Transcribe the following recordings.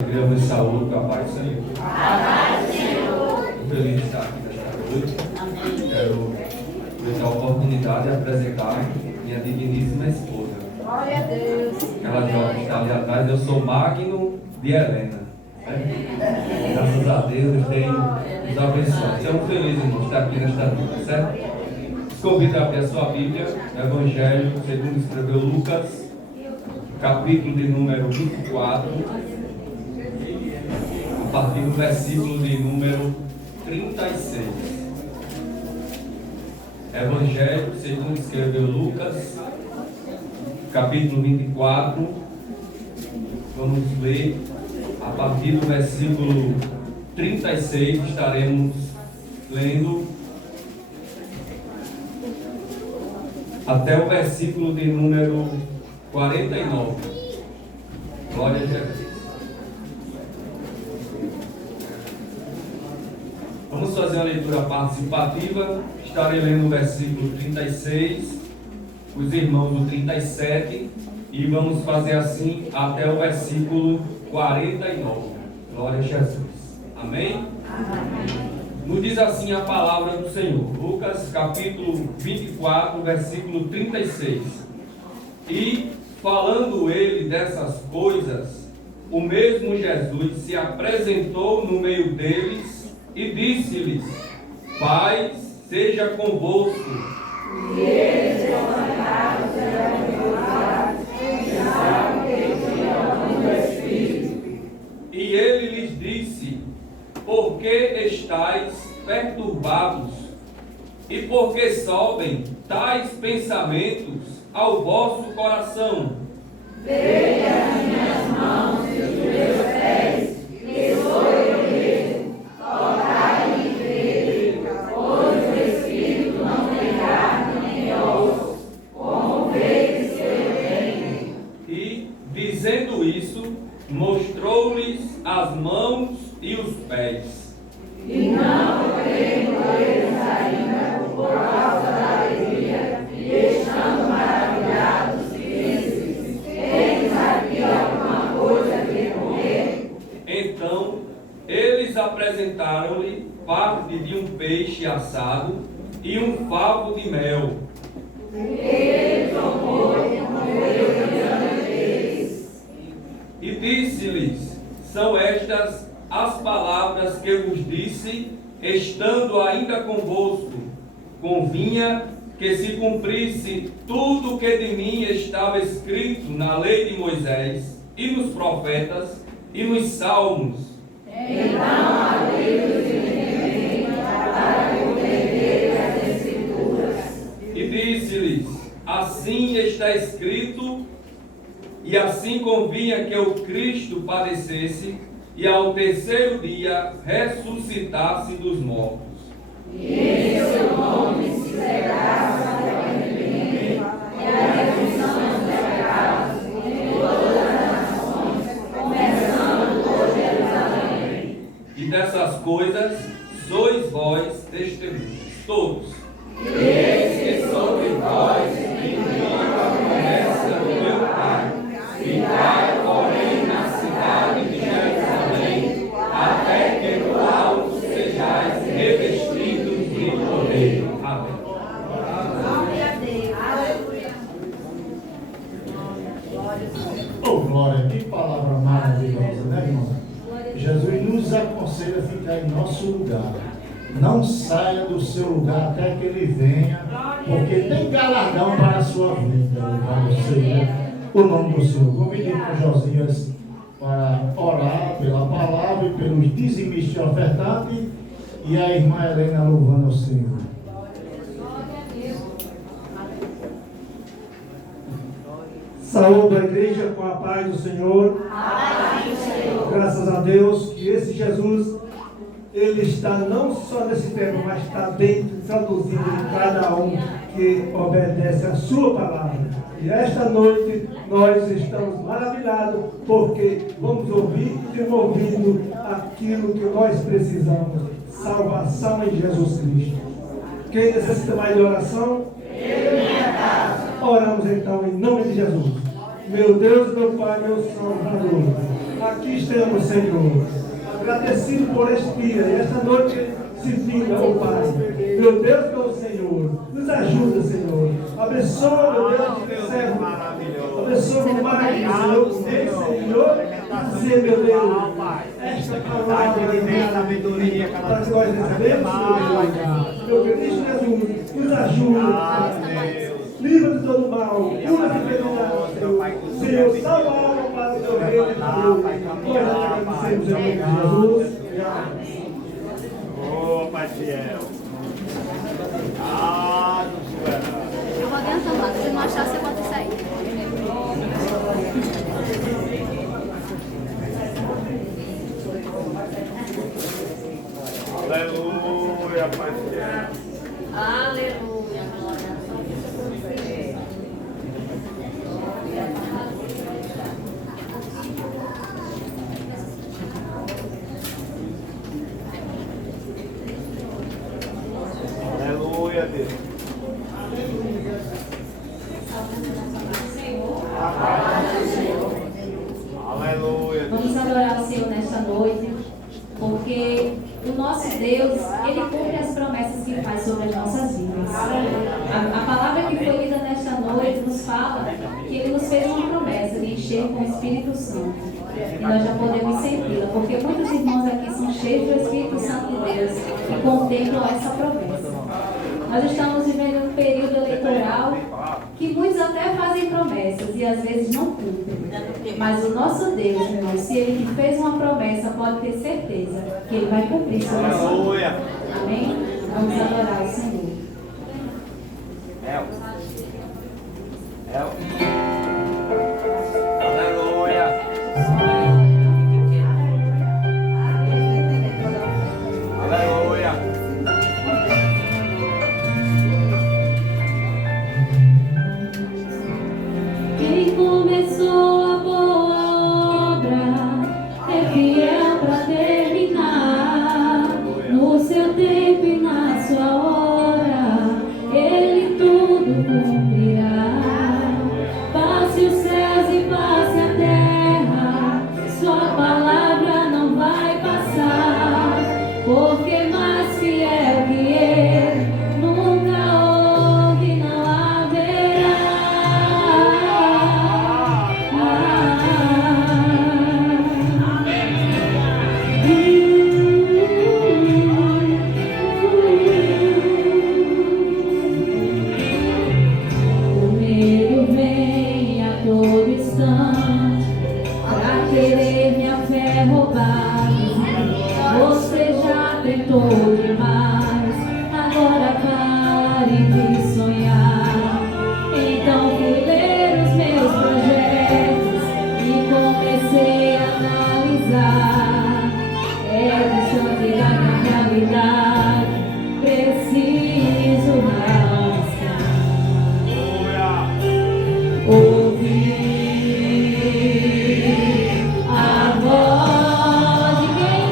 Grama de saúde, com a paz do Senhor. Estou feliz de estar aqui nesta noite. Quero ter a oportunidade de apresentar minha digníssima esposa. Glória a Deus. Aquela jovem está ali atrás, eu sou Magno de Helena. Graças a Deus, Deus tem nos abençoado. Estamos felizes de estar aqui nesta noite, certo? Convido a abrir a sua Bíblia, Evangelho segundo escreveu Lucas, capítulo de número 24. A partir do versículo de número 36. Evangelho segundo escreveu Lucas, capítulo 24. Vamos ler a partir do versículo 36. Estaremos lendo até o versículo de número 49. Glória a Jesus. Vamos fazer uma leitura participativa. Estarei lendo o versículo 36, os irmãos do 37, e vamos fazer assim até o versículo 49. Glória a Jesus. Amém? Amém. Nos diz assim a palavra do Senhor. Lucas capítulo 24, versículo 36. E falando ele dessas coisas, o mesmo Jesus se apresentou no meio deles e disse-lhes: Paz seja convosco. E eles levantaram o Espírito. E ele lhes disse: Por que estáis perturbados? E por que sobem tais pensamentos ao vosso coração? Veja as minhas mãos e os meus pés, que sou eu mesmo. Tocai e vede, pois o Espírito não tem carne nem osso, como vedes que eu tenho. E, dizendo isso, mostrou-lhes as mãos e os pés. E não creram eles ainda por causa da alegria, e estando maravilhados, disse-lhes: Tens aqui alguma coisa que comer? Então eles apresentaram-lhe parte de um peixe assado e um favo de mel. Ele tomou e comeu diante deles. E disse-lhes: São estas as palavras que vos disse, estando ainda convosco. Convinha que se cumprisse tudo o que de mim estava escrito na lei de Moisés, e nos profetas, e nos salmos. Então abriu os entendimento para compreender as Escrituras. E disse-lhes: Assim está escrito, e assim convinha que o Cristo padecesse, e ao terceiro dia ressuscitasse dos mortos. E em seu nome se pregasse o arrependimento e a remissão dos pecados em todas as nações, começando por Jerusalém. E dessas coisas sois vós testemunhas, todos. E eis que sobre vós envio a promessa do meu Pai. Ficai, porém, na cidade de Jerusalém, até que do alto sejais revestidos de poder. Amém. Glória a Deus. Aleluia. Oh, glória, que palavra maravilhosa, né, irmão? Jesus nos aconselha a ficar em nosso lugar. Não saia do seu lugar até que ele venha, porque tem galardão para a sua vida. Louvado seja o nome do Senhor. Convido o Josias para orar pela palavra e pelos dizimistas e ofertantes, e a irmã Helena louvando ao Senhor. Saúdo a igreja com a paz do Senhor. Amém, Senhor. Graças a Deus que esse Jesus, ele está não só nesse tempo, mas está dentro, traduzido em cada um que obedece a sua palavra. E esta noite nós estamos maravilhados porque vamos ouvir e ouvindo aquilo que nós precisamos: salvação em Jesus Cristo. Quem necessita mais de oração? Eu e minha casa. Oramos então em nome de Jesus. Meu Deus, meu Pai, meu Salvador. aqui estamos, Senhor, agradecido por este dia e esta noite se finda, ó Pai. Meu Deus, meu Senhor, nos ajuda, Senhor. Abençoa, meu Deus, servo. Abençoa o maravilhoso, Senhor, dizer, meu Deus, esta palavra para que nós recebemos, meu Cristo Jesus, nos ajuda. Livra de todo mal, cura de enfermidade, Senhor. Senhor, salva a alma para o teu reino, Senhor. Nós agradecemos em nome de Jesus. Ô, Pai fiel. Ah, não supera. Eu vou adiantando lá, se não achar, você pode sair. Aleluia, Pai fiel. Aleluia, glória a Aleluia, Deus. Aleluia, Deus. Vamos adorar o Senhor nesta noite, porque o nosso Deus, Ele cumpre as promessas que faz sobre as nossas vidas. A palavra que foi lida nesta noite nos fala que Ele nos fez uma promessa de encher com o Espírito Santo. E nós já podemos senti-la, porque muitos irmãos aqui são cheios do Espírito Santo de Deus e contemplam essa promessa. Nós estamos vivendo um período eleitoral que muitos até fazem promessas e às vezes não cumprem. Mas o nosso Deus, meu irmão, se Ele fez uma promessa, pode ter certeza que Ele vai cumprir sobre a sua vida. Aleluia. Amém? Vamos adorar o Senhor. Aleluia. Aleluia. Quem começou a boa obra é fiel para terminar. No seu tempo e na sua hora, Ele tudo cumprirá. Passe os céus e passe a terra, sua palavra não vai passar, porque mais fiel que Ele nunca houve, não haverá. O medo vem a todo instante pra querer minha fé roubar. Você já tentou demais, agora pare de sonhar. Então fui ler os meus projetos e comecei a analisar. É distante da minha realidade, preciso rasgar. Ouvir a voz de quem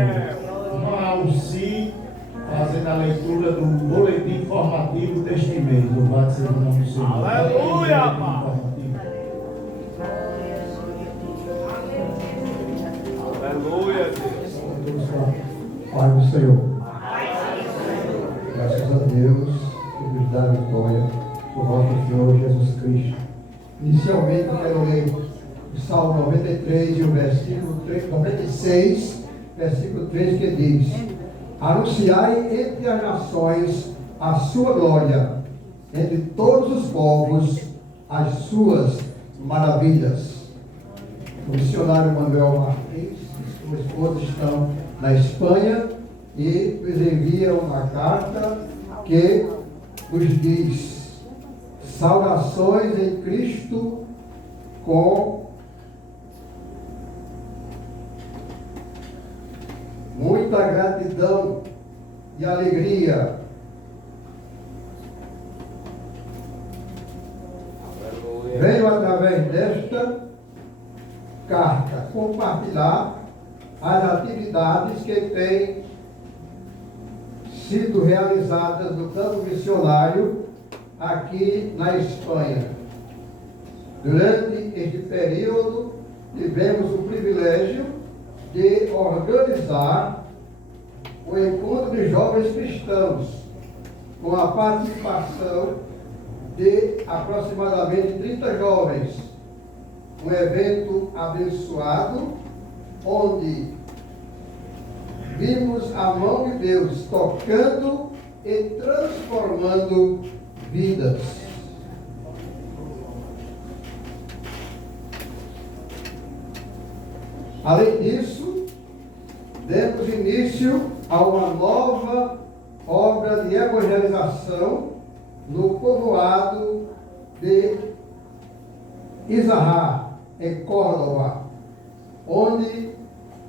Irmã Alci, fazendo a leitura do boletim informativo deste mês. Louvado seja o nome do Senhor. Aleluia, Aleluia, Deus. Pai do Senhor. Graças a Deus por nos dar a vitória por nosso Senhor Jesus Cristo. Inicialmente eu quero ler o Salmo 93 e o versículo 96, versículo 3, que diz: anunciai entre as nações a sua glória, entre todos os povos as suas maravilhas. O missionário Manuel Martins e sua esposa estão na Espanha e nos envia uma carta que nos diz: saudações em Cristo com muita gratidão e alegria. Venho através desta carta compartilhar as atividades que têm sido realizadas no campo missionário aqui na Espanha. Durante este período, tivemos o privilégio de organizar o encontro de jovens cristãos, com a participação de aproximadamente 30 jovens. Um evento abençoado, onde vimos a mão de Deus tocando e transformando vidas. Além disso, demos início a uma nova obra de evangelização no povoado de Izarrá, em Córdoba, onde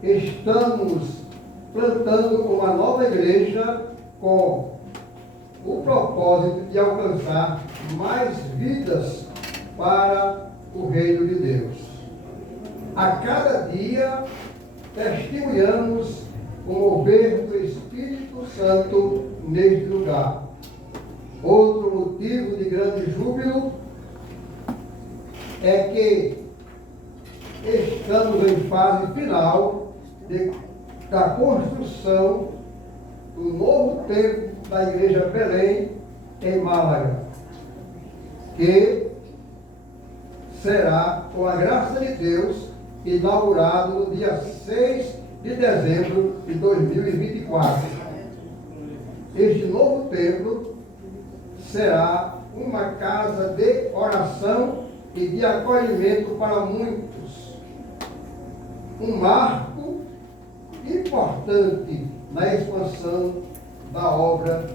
estamos plantando uma nova igreja com o propósito de alcançar mais vidas para o reino de Deus. A cada dia testemunhamos o mover do Espírito Santo neste lugar. Outro motivo de grande júbilo é que estamos em fase final da construção do novo templo da Igreja Belém, em Málaga, que será, com a graça de Deus, inaugurado no dia 6 de dezembro de 2024. Este novo templo será uma casa de oração e de acolhimento para muitos. Um marco importante na expansão da obra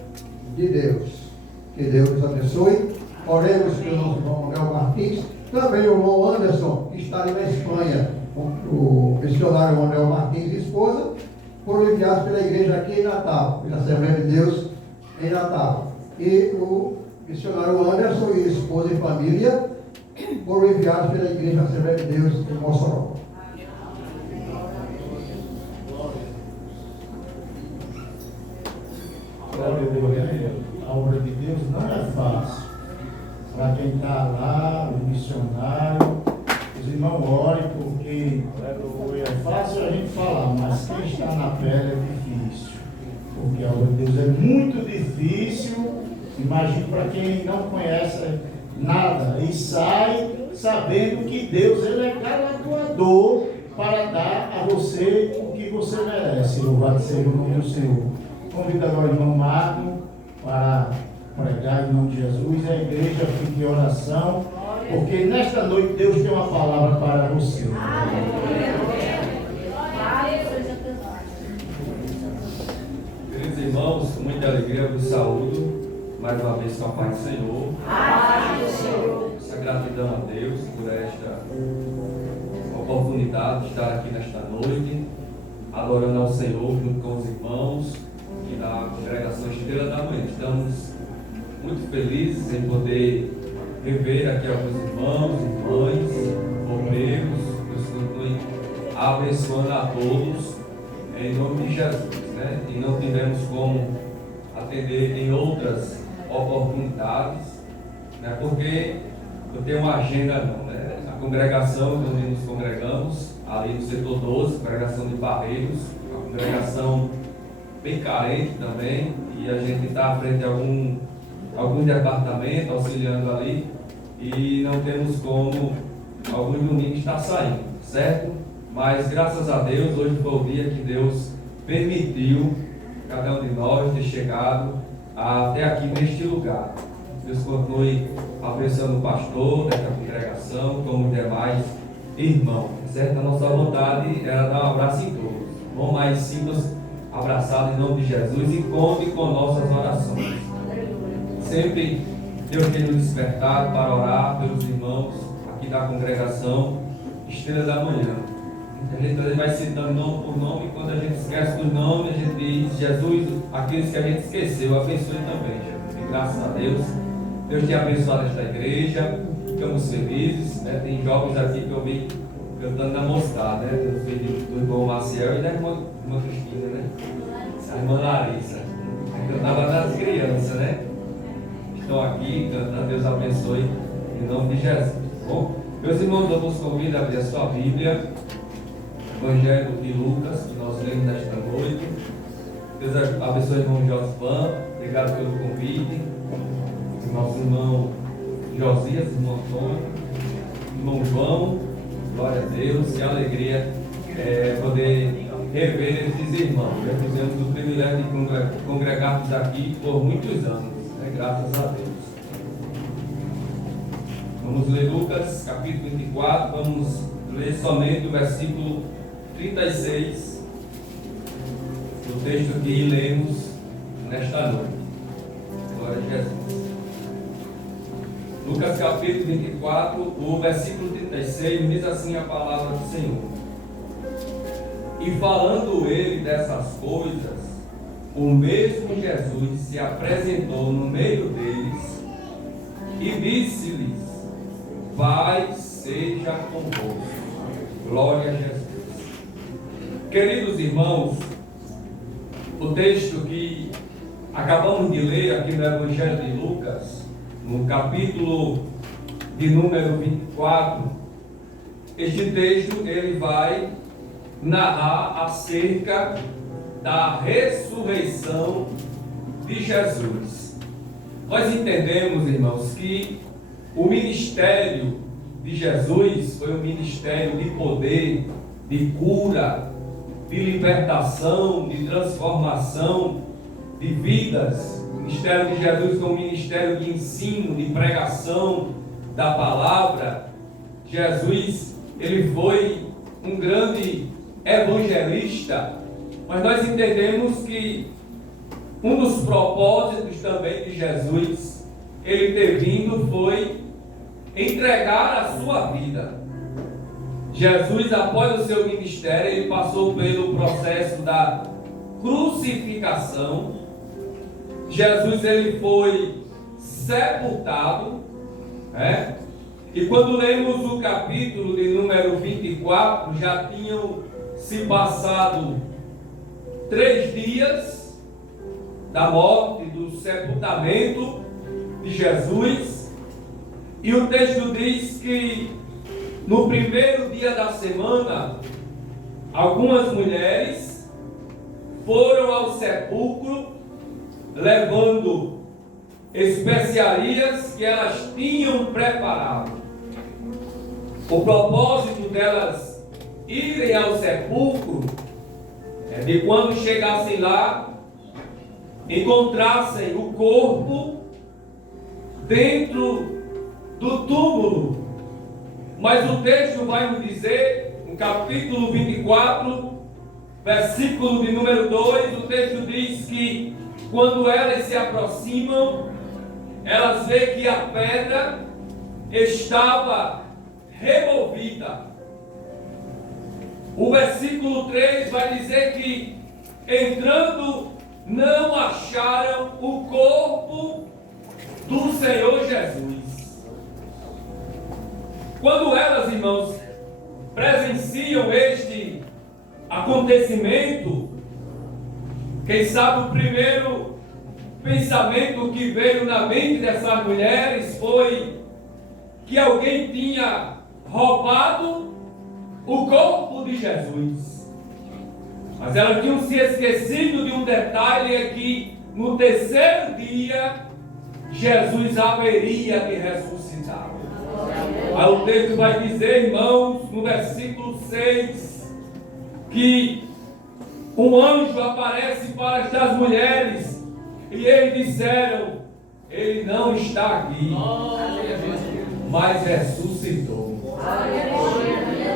de Deus. Que Deus nos abençoe. Oremos pelo nosso irmão Manuel Martins, também o irmão Anderson, que está ali na Espanha, o missionário Manuel Martins e esposa, foram enviados pela igreja aqui em Natal, pela Assembleia de Deus em Natal. E o missionário Anderson e esposa e família foram enviados pela igreja Assembleia de Deus em Mossoró. Glória a Deus. A obra de Deus não é fácil. Para quem está lá, o missionário, os irmãos orem, porque é fácil a gente falar, mas quem está na pele é difícil. Porque a obra de Deus é muito difícil. Imagine para quem não conhece nada e sai sabendo que Deus ele é galardoador para dar a você o que você merece. Louvado seja o nome do Senhor. Convido agora o irmão Magno para pregar em nome de Jesus. A igreja fique em oração, porque nesta noite Deus tem uma palavra para você. Queridos irmãos, com muita alegria eu vos saúdo mais uma vez com a paz do Senhor. Essa gratidão a Deus por esta oportunidade de estar aqui nesta noite, adorando ao Senhor junto com os irmãos e da congregação Estrela da Manhã. Estamos muito felizes em poder rever aqui alguns irmãos, irmãs, obreiros, que nos continuem abençoando a todos em nome de Jesus, né? E não tivemos como atender em outras oportunidades, né? Porque eu tenho uma agenda não, né? A congregação onde nos congregamos, ali no setor 12, congregação de Barreiros, uma congregação bem carente também, e a gente está à frente de algum departamento auxiliando ali, e não temos como alguns domingos estar saindo, certo? Mas graças a Deus, hoje foi o dia que Deus permitiu cada um de nós ter chegado até aqui neste lugar. Deus continue abençoando o pastor desta congregação, como os demais irmãos, certo? A nossa vontade era dar um abraço em todos, bom, mas sinta-se abraçado em nome de Jesus e conte com nossas orações. Sempre Deus tem nos despertado para orar pelos irmãos aqui da congregação Estrela da Manhã. A gente vai citando nome por nome, e quando a gente esquece dos nomes, a gente diz: Jesus, aqueles que a gente esqueceu, abençoe também, Jesus. E graças a Deus, Deus tem abençoado esta igreja, ficamos felizes, né? Tem jovens aqui que eu vi cantando na mostarda, né? Tem os filhos do irmão Maciel e da irmã Cristina, né? A irmã Larissa. Cantava nas crianças, né? Estão aqui cantando, Deus abençoe em nome de Jesus. Bom, meus irmãos, eu vos convido a abrir a sua Bíblia, Evangelho de Lucas, que nós lemos nesta noite. Deus abençoe o irmão Josvan, obrigado pelo convite. Nosso irmão Josias, irmão Antônio, irmão João, glória a Deus, que alegria poder rever esses irmãos. Já tivemos o privilégio de congregarmos aqui por muitos anos, né? Graças a Deus. Vamos ler Lucas capítulo 24, vamos ler somente o versículo 36 do texto que lemos nesta noite. Glória a Jesus. Lucas capítulo 24, o versículo 36, diz assim a palavra do Senhor: E falando ele dessas coisas, o mesmo Jesus se apresentou no meio deles e disse-lhes: Paz seja convosco. Glória a Jesus. Queridos irmãos, o texto que acabamos de ler aqui no Evangelho de Lucas, no capítulo de número 24, este texto ele vai narrar acerca da ressurreição de Jesus. Nós entendemos, irmãos, que o ministério de Jesus foi um ministério de poder, de cura, de libertação, de transformação de vidas. O ministério de Jesus foi um ministério de ensino, de pregação da palavra. Jesus, ele foi um grande evangelista, mas nós entendemos que um dos propósitos também de Jesus, ele ter vindo, foi entregar a sua vida. Jesus, após o seu ministério, ele passou pelo processo da crucificação. Jesus, ele foi sepultado, né? E quando lemos o capítulo de número 24, já tinham se passado 3 dias da morte, do sepultamento de Jesus, e o texto diz que no primeiro dia da semana, algumas mulheres foram ao sepulcro levando especiarias que elas tinham preparado. O propósito delas irem ao sepulcro é de quando chegassem lá, encontrassem o corpo dentro do túmulo. Mas o texto vai nos dizer, no capítulo 24, versículo de número 2, o texto diz que quando elas se aproximam, elas veem que a pedra estava removida. O versículo 3 vai dizer que, entrando, não acharam o corpo do Senhor Jesus. Quando elas, irmãos, presenciam este acontecimento, Quem sabe o primeiro pensamento que veio na mente dessas mulheres foi que alguém tinha roubado o corpo de Jesus. Mas elas tinham se esquecido de um detalhe, é que no terceiro dia Jesus haveria de ressuscitar. Aí o texto vai dizer, irmãos, no versículo 6, que um anjo aparece para estas mulheres e eles disseram: ele não está aqui, mas ressuscitou.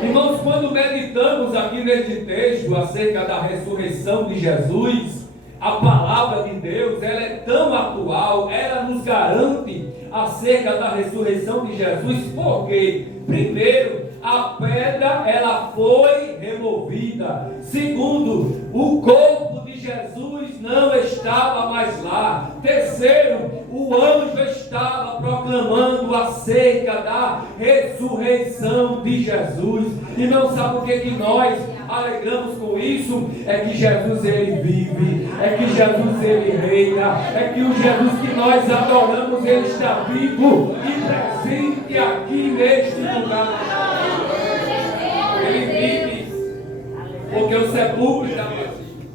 Irmãos, quando meditamos aqui neste texto acerca da ressurreição de Jesus, a palavra de Deus, ela é tão atual, ela nos garante acerca da ressurreição de Jesus, porque, primeiro, a pedra, ela foi removida. Segundo, o corpo de Jesus não estava mais lá. Terceiro, o anjo estava proclamando acerca da ressurreição de Jesus. E não sabe o que nós alegramos com isso? É que Jesus, ele vive, é que Jesus, ele reina, é que o Jesus que nós adoramos, ele está vivo e presente aqui neste lugar. Ele vive, porque o sepulcro está vazio.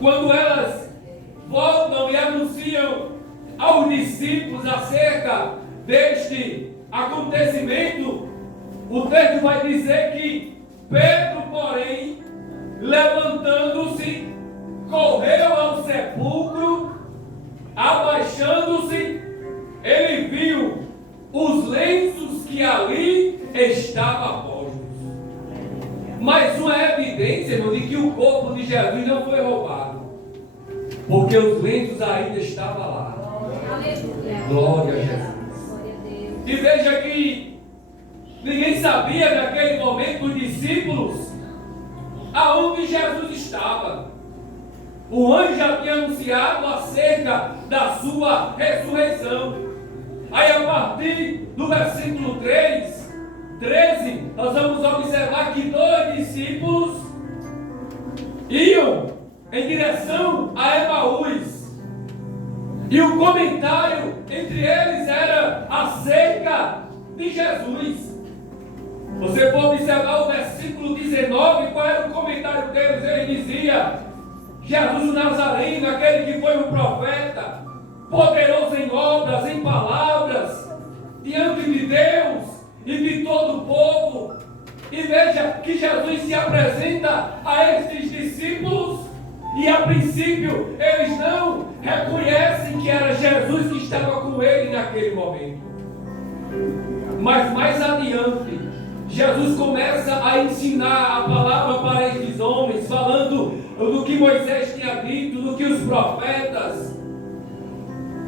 Quando elas voltam e anunciam aos discípulos acerca deste acontecimento, o texto vai dizer que Pedro, porém, levantando-se, correu ao sepulcro, abaixando-se, ele viu os lenços que ali estavam postos. Mais uma evidência, irmão, de que o corpo de Jesus não foi roubado, porque os lenços ainda estavam lá. Glória a Jesus. E veja que ninguém sabia naquele momento, os discípulos, aonde Jesus estava. O anjo já tinha anunciado acerca da sua ressurreição. Aí a partir do versículo 13, nós vamos observar que 2 discípulos iam em direção a Emaús. E o comentário entre eles era acerca de Jesus. Você pode observar o versículo 19, qual era o comentário deles? Ele dizia: Jesus o Nazareno, aquele que foi um profeta, poderoso em obras, em palavras, diante de Deus e de todo o povo. E veja que Jesus se apresenta a estes discípulos e a princípio eles não reconhecem que era Jesus que estava com ele naquele momento. Mas mais adiante, Jesus começa a ensinar a palavra para estes homens, falando do que Moisés tinha dito, do que os profetas.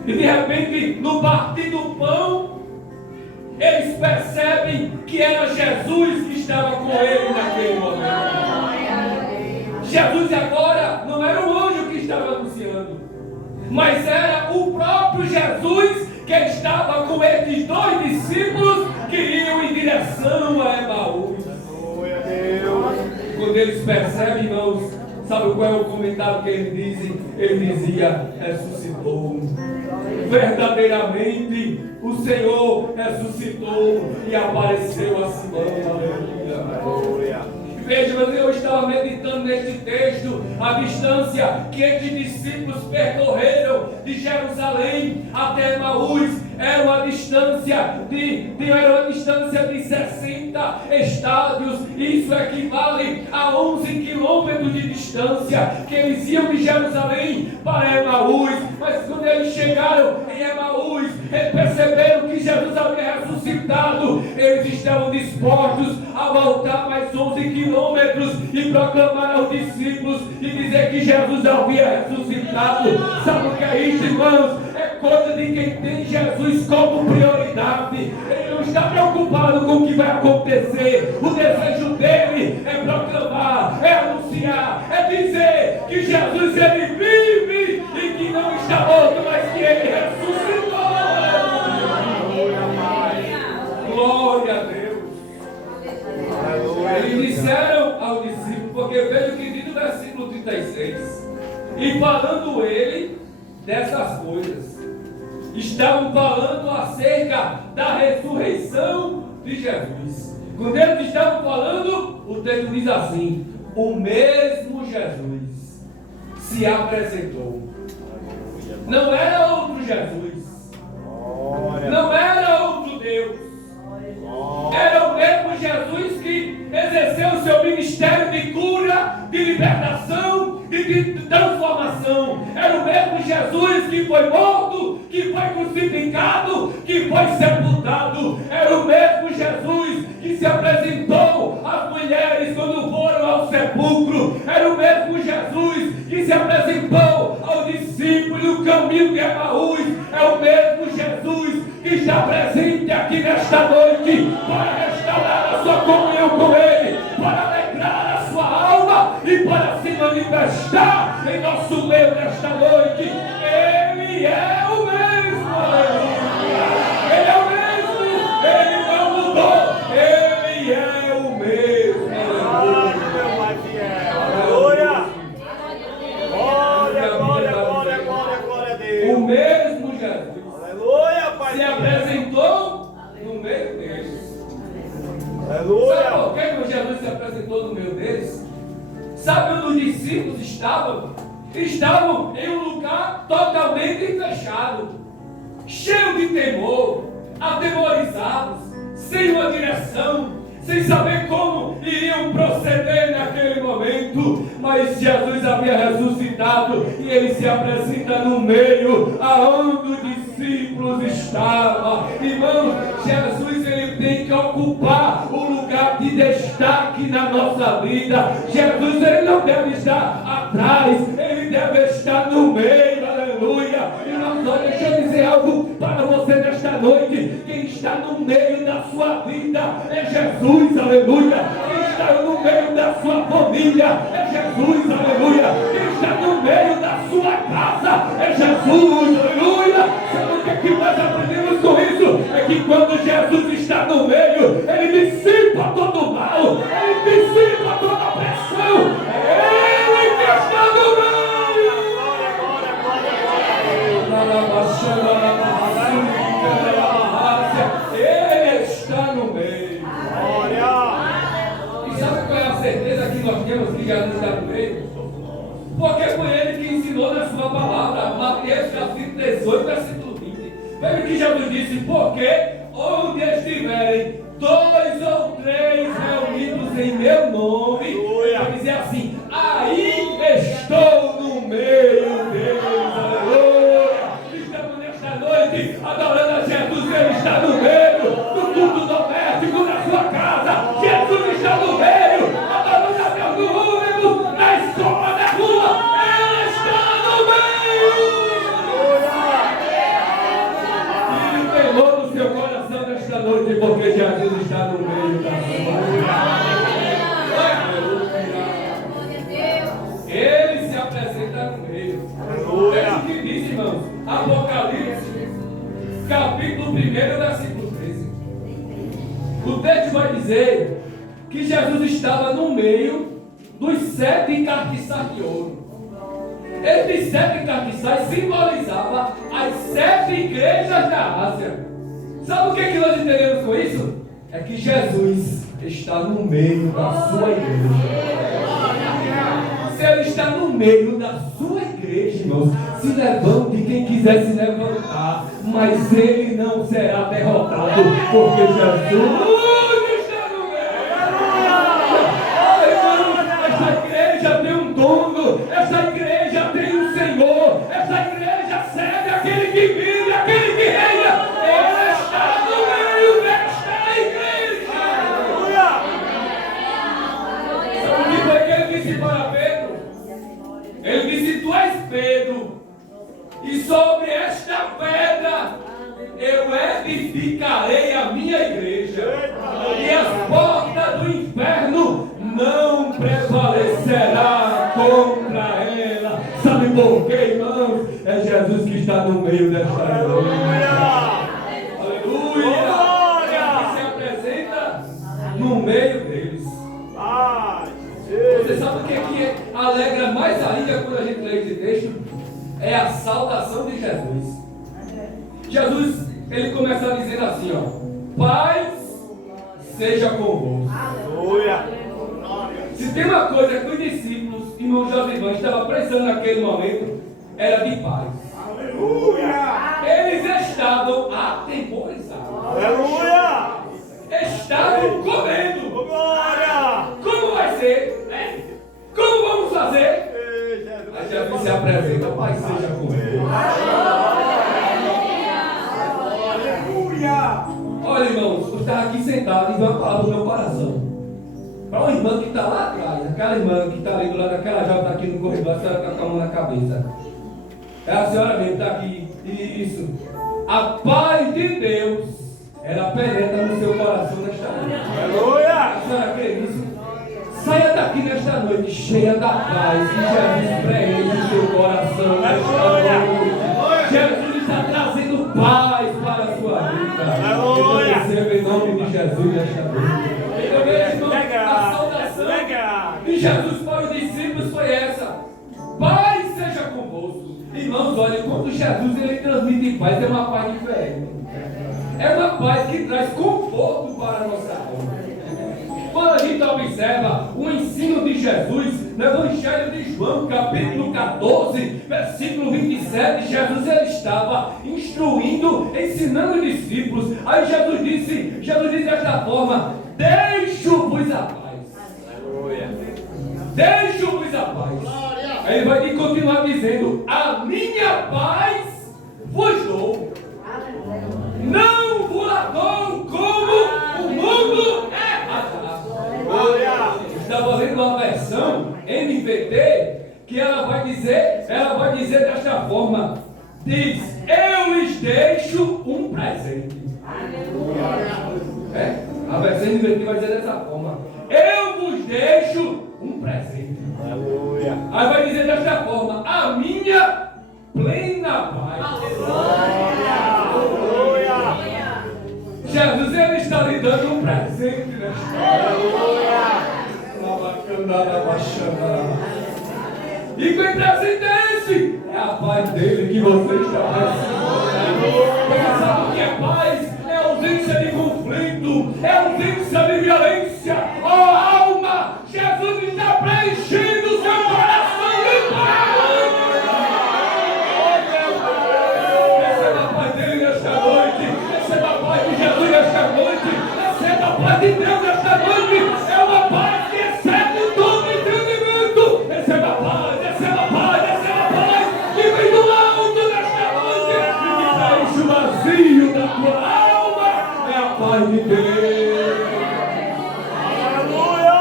E de repente, no partir do pão, eles percebem que era Jesus que estava com ele naquele momento. Jesus agora não era o anjo que estava anunciando, mas era o próprio Jesus que estava com esses 2 discípulos que iam em direção a Emaús. Quando eles percebem, irmãos, sabe qual é o comentário que eles dizem? Ele dizia: ressuscitou. Verdadeiramente o Senhor ressuscitou e apareceu a Simão. Aleluia. Veja, mas eu estava meditando neste texto, a distância que estes discípulos percorreram de Jerusalém até Emaús era uma distância de 60 estádios. Isso equivale a 11 quilômetros de distância que eles iam de Jerusalém para Emaús. Mas quando eles chegaram em Emaús, eles perceberam que Jesus havia ressuscitado. Eles estavam dispostos a voltar mais 11 quilômetros e proclamar aos discípulos e dizer que Jesus havia ressuscitado. Sabe o que é isso, irmãos? É coisa de quem tem Jesus como prioridade. Ele não está preocupado com o que vai acontecer. O desejo dele é proclamar, é anunciar, é dizer que Jesus, ele vive e que não está morto, mas que ele ressuscitou. Glória a Deus. Eles disseram ao discípulo, porque veja o que diz no versículo 36. E falando ele dessas coisas, estavam falando acerca da ressurreição de Jesus. Quando eles estavam falando, o texto diz assim: o mesmo Jesus se apresentou. Não era outro Jesus, não era outro Deus, era o mesmo Jesus que exerceu o seu ministério de cura, de libertação e de transformação. Era o mesmo Jesus que foi morto, que foi crucificado, que foi sepultado. Era o mesmo Jesus que se apresentou às mulheres quando foram ao sepulcro. Era o mesmo Jesus que se apresentou aos discípulos no caminho de Emaús. É o mesmo Jesus que está presente aqui nesta noite para restaurar a sua comunhão com Ele, para alegrar a sua alma e para se manifestar em nosso meio nesta noite. Ele é o mesmo, aleluia. Ele é o mesmo, Ele não mudou, Ele é o mesmo, aleluia. Glória a Deus. O mesmo Jesus Aleluia, Pai. se apresentou no meio deles. Aleluia. Sabe por que meu Jesus se apresentou no meio deles? Sabe onde os discípulos estavam? Estavam em um lugar totalmente fechado, cheio de temor, atemorizados, sem uma direção, sem saber como iriam proceder naquele momento. Mas Jesus havia ressuscitado e Ele se apresenta no meio aonde os discípulos estavam. Irmãos, Jesus ele tem que ocupar o lugar de destaque na nossa vida. Jesus ele não deve estar atrás, Ele deve estar no meio, aleluia. Irmãos, só deixa eu dizer algo para você nesta noite. Quem está no meio da sua vida é Jesus, aleluia. Quem está no meio da sua família é Jesus, aleluia. Quem está no meio da sua casa é Jesus, aleluia. Sabe o que nós aprendemos com isso? É que quando Jesus está no meio, Ele dissipa todo o mal, Ele dissipa toda a pressão. Ele que está no meio. Ele está no meio. E sabe qual é a certeza que nós temos que Jesus está no meio? Porque foi Ele que ensinou na sua palavra, Mateus capítulo 18, versículo 20. Veja que Jesus disse: porque onde estiverem 2 ou 3 reunidos em meu nome, vai dizer assim: aí estou no meio deles, aleluia. Estamos nesta noite adorando a Jesus, Ele está no meio, no culto doméstico, na sua casa, Jesus está no meio, adorando a Deus no ônibus, na escola, na rua, Ele está no meio. E o temor no seu coração nesta noite, porque Jesus está no meio da sua vida. Ele se apresenta no meio. É o que diz, irmãos, Apocalipse, capítulo 1, versículo 13. O texto vai dizer que Jesus estava no meio dos 7 encarquiçais de ouro. Esses 7 encarquiçais simbolizavam as 7 igrejas da Ásia. Sabe o que nós entendemos com isso? É que Jesus está no meio da sua igreja. Se Ele está no meio da sua igreja, irmãos, se levante quem quiser se levantar, mas Ele não será derrotado, porque Jesus está no meio. Essa igreja tem um dono, essa igreja tem um Senhor, essa igreja serve aquele que vive, aquele que reina. Ele está no meio desta igreja. Sabe o que foi que Ele disse para Pedro? Ele disse: tu és Pedro, e sobre esta pedra eu edificarei a minha igreja, e as portas do inferno não prevalecerá contra ela. Sabe por quê, irmãos? É Jesus que está no meio desta igreja. Aleluia! Ele se apresenta no meio deles. Você sabe o que alegra mais ainda quando a gente lê esse texto? É a saudação de Jesus. Jesus, ele começa dizendo assim, ó: paz seja convosco. Aleluia. Se tem uma coisa que os discípulos, irmão Josivã, estavam precisando naquele momento, era de paz. Aleluia. Eles estavam atemporizados. Aleluia. Estavam comendo. Glória. Como vai ser? Como vamos fazer? Ei, Jesus. Aí Jesus se apresenta: paz seja convosco. Aleluia. Olha, irmãos, eu estava aqui sentado e veio uma palavra do meu coração. Para uma irmã que está lá atrás, aquela irmã que está ali do lado daquela jovem que está aqui no corredor, a senhora está com a mão na cabeça. É a senhora mesmo que está aqui. Isso. A paz de Deus, ela penetra no seu coração nesta noite. Aleluia. A senhora crê nisso? Saia daqui nesta noite cheia da paz que Jesus preenche o seu coração nesta noite. Jesus está trazendo paz para a sua vida. Eu recebo em nome de Jesus nesta noite. Eu vejo, irmão, a saudação de Jesus para os discípulos foi essa: paz seja convosco. Irmãos, olha, quando Jesus ele transmite paz, é uma paz diferente. É uma paz que traz conforto para a nossa alma. Quando a gente observa o ensino de Jesus no Evangelho de João, capítulo 14, versículo 27, Jesus ele estava instruindo, ensinando os discípulos. Aí Jesus disse desta forma: deixo-vos a paz. Aleluia. Deixo-vos a paz. Aí ele vai continuar dizendo: a minha paz vos dou. Não vos la dou como o mundo é. Estava lendo uma versão NVT que ela vai dizer desta forma: diz, eu lhes deixo um presente. A versão NVT vai dizer dessa forma: eu vos deixo um presente. Aleluia. Aí vai dizer desta forma: a minha plena paz. Aleluia. Jesus ele está lhe dando um presente nesta hora. E que presente é esse? É a paz dele que você está precisando. Você sabe o que é paz? É ausência de conflito, é ausência de violência. Oh alma, Jesus está preenchendo o seu coração de paz. Receba a paz dele nesta noite. Receba a paz de Jesus nesta noite. Receba a paz de Deus nesta noite. É uma paz que excede todo entendimento. Receba a paz, receba a paz, receba a paz que vem do alto nesta noite e que preenche o vazio da tua alma. É a paz de Deus. Aleluia.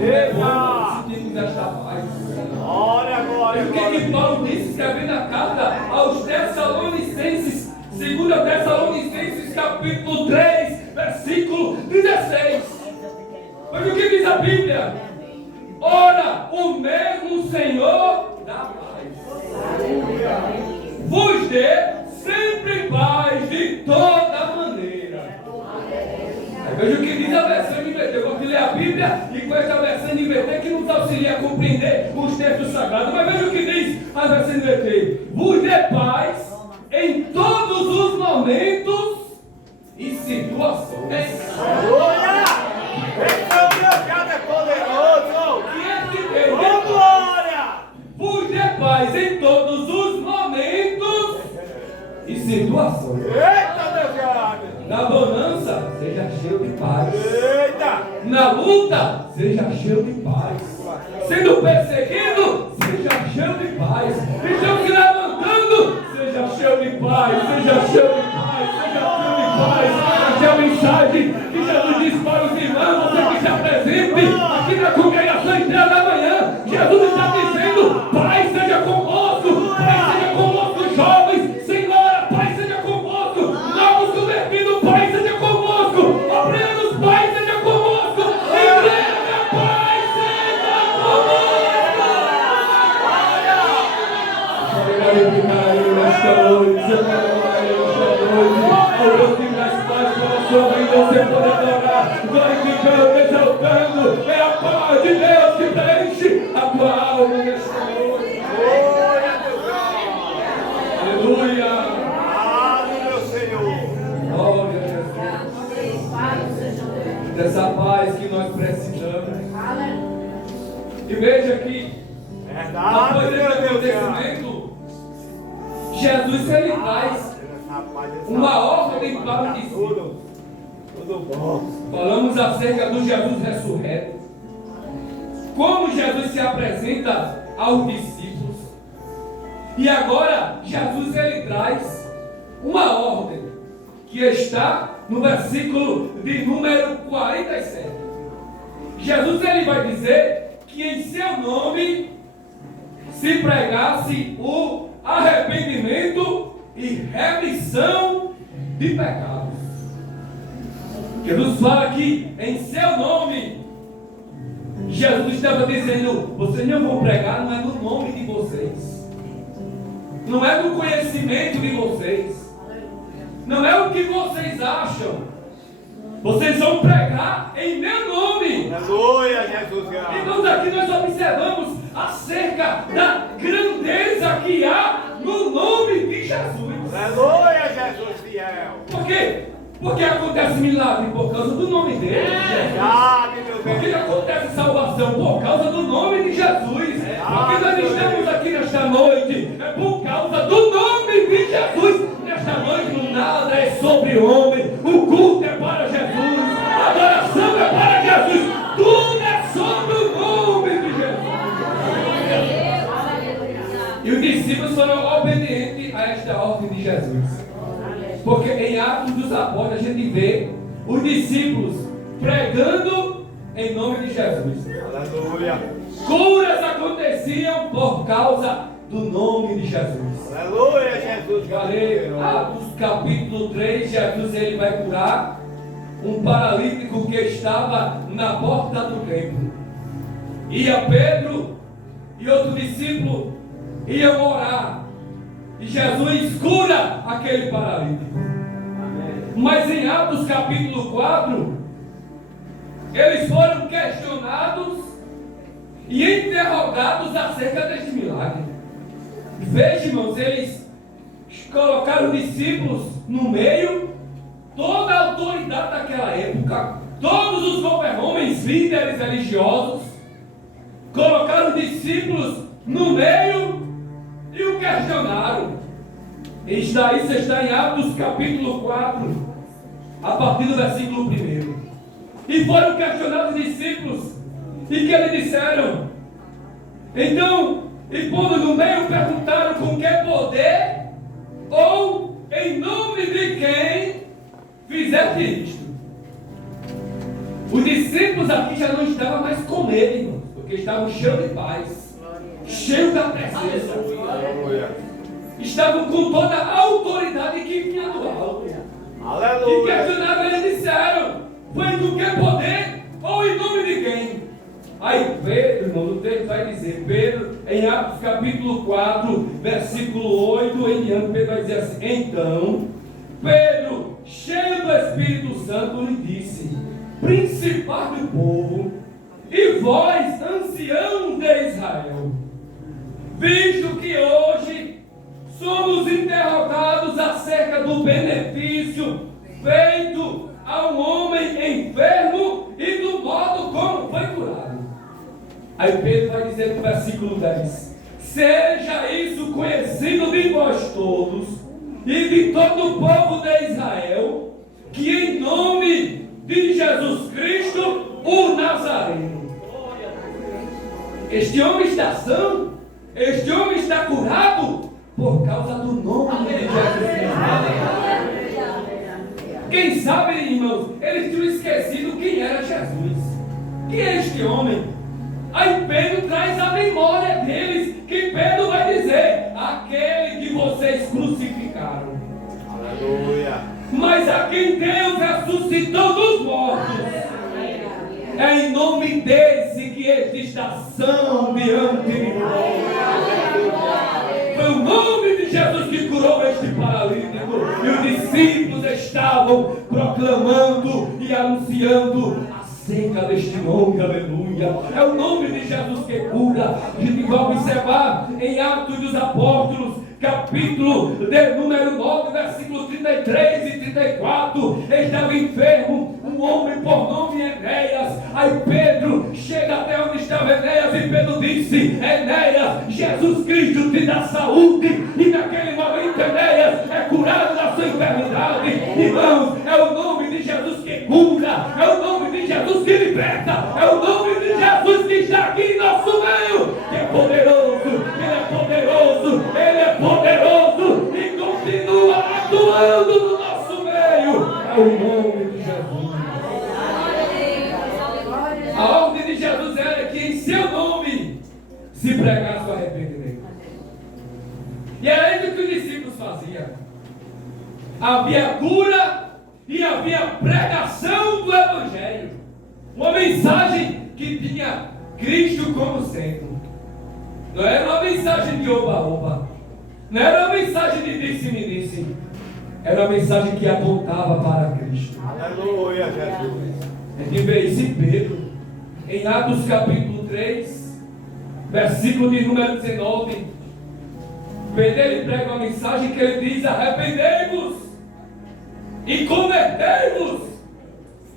Eita. Sentimos esta paz. Glória, glória, E o que Paulo disse escrevendo a carta aos Tessalonicenses, 2 Tessalonicenses, capítulo 3, versículo 16. Mas o que diz a Bíblia? Ora, o mesmo Senhor da paz vos dê sempre paz de toda maneira. Veja o que diz a versão NVT. Eu vou ler a Bíblia e com esta versão NVT que nos auxilia a compreender os textos sagrados. Mas veja o que diz a versão NVT: vos dê paz em todos os momentos e situações. Aleluia. Esse Deus é poderoso. Que este Deus Oh, glória. vos dê paz em todos os momentos e situações. Eita, Deus grande. Na bonança, seja cheio de paz. Eita. Na luta, seja cheio de paz. Sendo perseguido, seja cheio de paz. Estão se levantando, seja cheio de paz. Seja cheio de paz. Seja cheio de paz. Essa é a mensagem que Jesus diz para os irmãos. Você que está presente aqui na congregação inteira da manhã. Jesus está dizendo: paz seja convosco. Paz seja convosco, jovens. Senhora, paz seja convosco. Novos convertidos, paz seja convosco. Obreiros, paz seja convosco. Igreja, paz seja convosco. glorificando, exaltando. É a paz de Deus que preenche a tua alma nesta noite. Glória a Deus. Aleluia. Amém, meu Senhor. Glória a Jesus. Dessa paz que nós precisamos. E veja que Verdade, depois desse meu Deus. acontecimento, Jesus ele traz uma ordem para os discípulos. Tudo bom. Falamos acerca do Jesus ressurreto. Como Jesus se apresenta aos discípulos. E agora, Jesus ele traz uma ordem que está no versículo de número 47. Jesus ele vai dizer que em seu nome se pregasse o arrependimento e remissão de pecados. Jesus fala que em seu nome, Jesus estava dizendo, vocês não vão pregar, não é no nome de vocês, não é no conhecimento de vocês, não é o que vocês acham, vocês vão pregar em meu nome. Aleluia, Jesus. Então daqui nós observamos acerca da grandeza que há no nome de Jesus. Aleluia, Jesus fiel. Por quê? Porque acontece milagre por causa do nome dele. Verdade, meu Porque Deus. acontece salvação por causa do nome de Jesus. Porque nós estamos aqui nesta noite é por causa do nome de Jesus. Nesta noite nada é sobre o homem. O culto é para Jesus. A adoração é para Jesus. Tudo é sobre o nome de Jesus. E os discípulos foram obedientes a esta ordem de Jesus. Porque em Atos dos Apóstolos a gente vê os discípulos pregando em nome de Jesus. Aleluia. Curas aconteciam por causa do nome de Jesus. Aleluia, Jesus. Falei, Atos capítulo 3, Jesus ele vai curar um paralítico que estava na porta do templo. Ia Pedro e outro discípulo iam orar. E Jesus cura aquele paralítico. Mas em Atos capítulo 4, eles foram questionados e interrogados acerca deste milagre. Veja, irmãos, eles colocaram discípulos no meio, toda a autoridade daquela época, todos os homens líderes religiosos, colocaram discípulos no meio e o questionaram. Isso está em Atos capítulo 4, a partir do versículo 1. E foram questionados os discípulos, e que eles disseram. Então, e pondo no meio, perguntaram com que poder, ou em nome de quem fizeste isto. Os discípulos aqui já não estavam mais com medo, irmãos, porque estavam cheios de paz, cheios da presença. Aleluia. Estavam com toda a autoridade que vinha do alto. E Aleluia. questionaram, eles disseram, foi do que poder ou em nome de quem? Aí Pedro, irmão, o texto vai dizer, Pedro, em Atos capítulo 4, versículo 8 em diante, Pedro vai dizer assim, então, Pedro, cheio do Espírito Santo, lhe disse, principal do povo, e vós, ancião de Israel, visto que hoje somos interrogados acerca do benefício feito a um homem enfermo e do modo como foi curado. Aí Pedro vai dizer no versículo 10: seja isso conhecido de vós todos e de todo o povo de Israel, que em nome de Jesus Cristo, o Nazareno, este homem está são, este homem está curado por causa do nome de Jesus Cristo. Quem sabe, irmãos, eles tinham esquecido quem era Jesus. Quem é este homem? Aí Pedro traz a memória deles, que Pedro vai dizer, aquele que vocês crucificaram. Aleluia. Mas a quem Deus ressuscitou dos mortos. É em nome desse que este está são diante de nós. Foi o nome de Jesus que curou este paralítico. E os discípulos estavam estavam proclamando e anunciando acerca deste nome, aleluia. É o nome de Jesus que cura. A gente vai observar em Atos dos Apóstolos, capítulo de número 9, versículo 33 e 34, estava enfermo um homem por nome Enéas. Aí Pedro chega até onde estava Enéas e Pedro disse: Enéas, Jesus Cristo te dá saúde. E naquele momento Enéas é curado da sua enfermidade. Irmãos, é o nome de Jesus que cura, é o nome de Jesus que liberta, é o nome de Jesus que está aqui em nosso meio, que é poderoso, Ele é poderoso, Ele é poderoso e continua atuando no nosso meio. É o nome de Jesus. A ordem de Jesus era que em seu nome se pregasse o arrependimento. E era isso que os discípulos faziam. Havia cura e havia pregação do Evangelho. Uma mensagem que tinha Cristo como centro. Não era uma mensagem de oba-oba. Não era uma mensagem de disse-me-disse. Era uma mensagem que apontava para Cristo. Aleluia, Jesus. A gente vê isso em Pedro, em Atos capítulo 3, versículo de número 19. Pedro ele prega uma mensagem que ele diz: arrependei-vos e convertei-vos,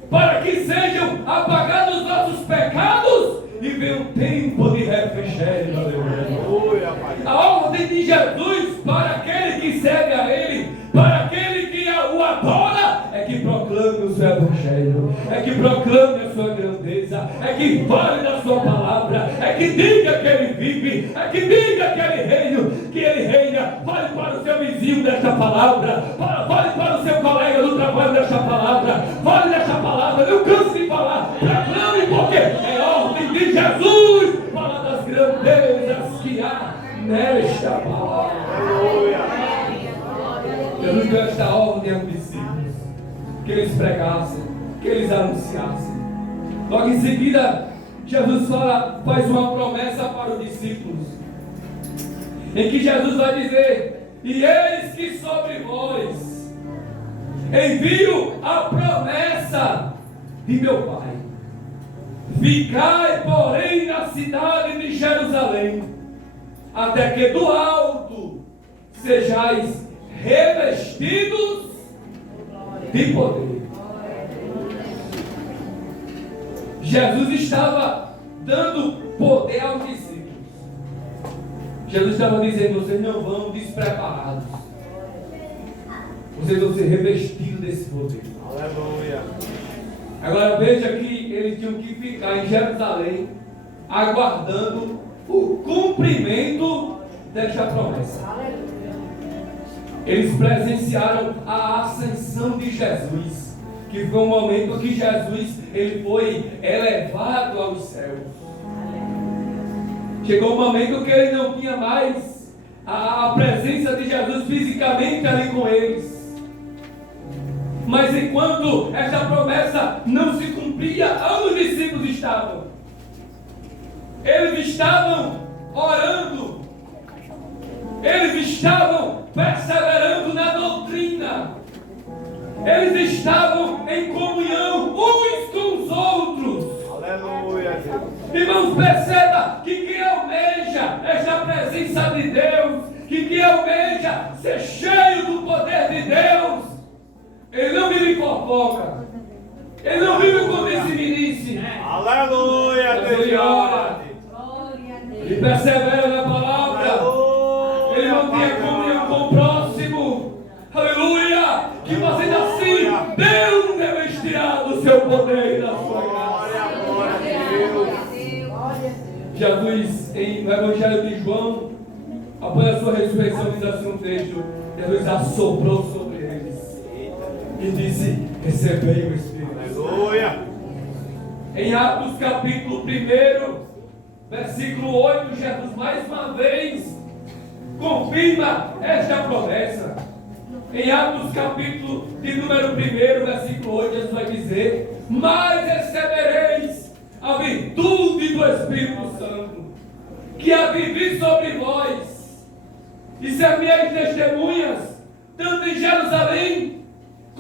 para que sejam apagados os nossos pecados e venha um tempo de refrigério. Aleluia, Pai. A ordem de Jesus para aquele que segue a Ele, para aquele que o adora, é que proclame o seu Evangelho, é que proclame a sua grandeza, é que fale da sua palavra, é que diga que Ele vive, é que diga que Ele reina. Fale para o seu vizinho desta palavra, fale para o seu colega do trabalho desta palavra, fale desta palavra, não canse de falar, proclame, porque é ordem de Jesus, fala das grandezas que há nesta palavra. Aleluia. Jesus deu esta ordem aos discípulos, que eles pregassem, que eles anunciassem. Logo em seguida, Jesus faz uma promessa para os discípulos, em que Jesus vai dizer: e eis que sobre vós envio a promessa de meu Pai. Ficai, porém, na cidade de Jerusalém, até que do alto sejais revestidos de poder. Jesus estava dando poder aos discípulos. Jesus estava dizendo: vocês não vão despreparados, vocês vão ser revestidos desse poder. Aleluia. Agora veja que eles tinham que ficar em Jerusalém, aguardando o cumprimento desta promessa. Eles presenciaram a ascensão de Jesus, que foi um momento que Jesus ele foi elevado aos céus. Chegou um momento que ele não tinha mais a presença de Jesus fisicamente ali com eles. Mas enquanto esta promessa não se cumpria, onde os discípulos estavam? Eles estavam orando, eles estavam perseverando na doutrina, eles estavam em comunhão uns com os outros. Aleluia, Jesus. Irmãos, perceba que quem almeja esta presença de Deus, que quem almeja ser cheio do poder de Deus, ele não vive em fofoca, ele não vive com disse-me-disse. Aleluia, Mas ele ora, ele persevera na palavra, ele mantém a comunhão com o próximo. Aleluia! Que vocês assim, Deus revestirá do seu poder e da sua graça. Jesus, no Evangelho de João, após a sua ressurreição, diz assim um texto: Jesus assoprou sobre eles e disse: recebei o Espírito. Aleluia. Em Atos capítulo 1, versículo 8, Jesus mais uma vez confirma esta promessa. Em Atos capítulo de número 1, versículo 8, Jesus vai dizer: mas recebereis a virtude do Espírito Santo, que há de vir sobre vós, e ser minhas testemunhas, tanto em Jerusalém,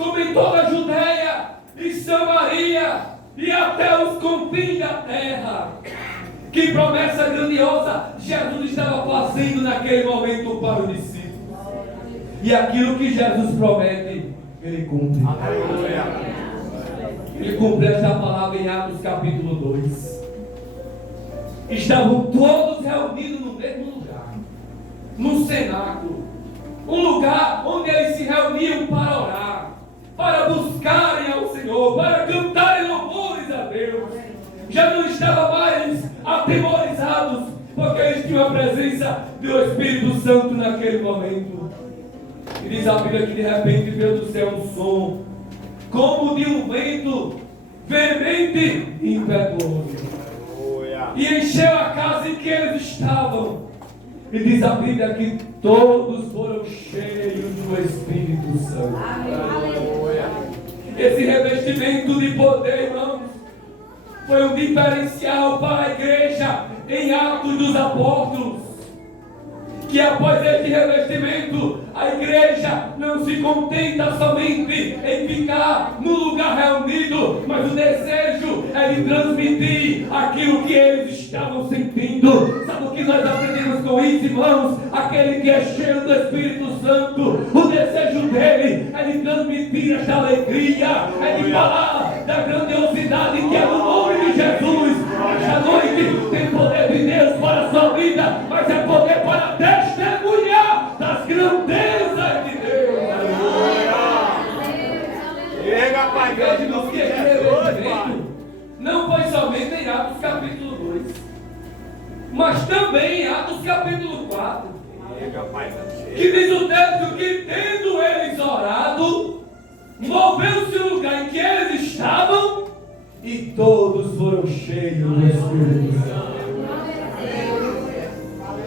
como em toda a Judéia e Samaria e até os confins da terra. Que promessa grandiosa Jesus estava fazendo naquele momento para os discípulos. E aquilo que Jesus promete, Ele cumpre. Ele cumpre esta palavra em Atos capítulo 2. Estavam todos reunidos no mesmo lugar, no cenáculo, um lugar onde eles se reuniam para orar, para buscarem ao Senhor, para cantarem louvores a Deus. Já não estavam mais atemorizados, porque eles tinham a presença do Espírito Santo naquele momento. E diz a Bíblia que de repente veio do céu um som, como de um vento veemente e impetuoso, e encheu a casa em que eles estavam. E diz a Bíblia que todos foram cheios do Espírito Santo. Esse revestimento de poder, irmãos, foi um diferencial para a igreja em Atos dos Apóstolos. Que após este revestimento, a igreja não se contenta somente em ficar no lugar reunido, mas o desejo é de transmitir aquilo que eles estavam sentindo. Sabe o que nós aprendemos com isso, irmãos? Aquele que é cheio do Espírito Santo, o desejo dele é de transmitir esta alegria, é de falar da grandiosidade que é no nome de Jesus. Esta noite tem poder de Deus para a sua vida, mas é poder para testemunhar das grandezas de Deus. Chega, Pai, grande Veja nome que de esse Jesus, Pai. revestimento não foi somente em Atos capítulo 2, mas também em Atos capítulo 4, Chega, Pai. que diz o texto que, tendo eles orado, moveu-se o lugar em que eles estavam e todos foram cheios do Espírito Santo.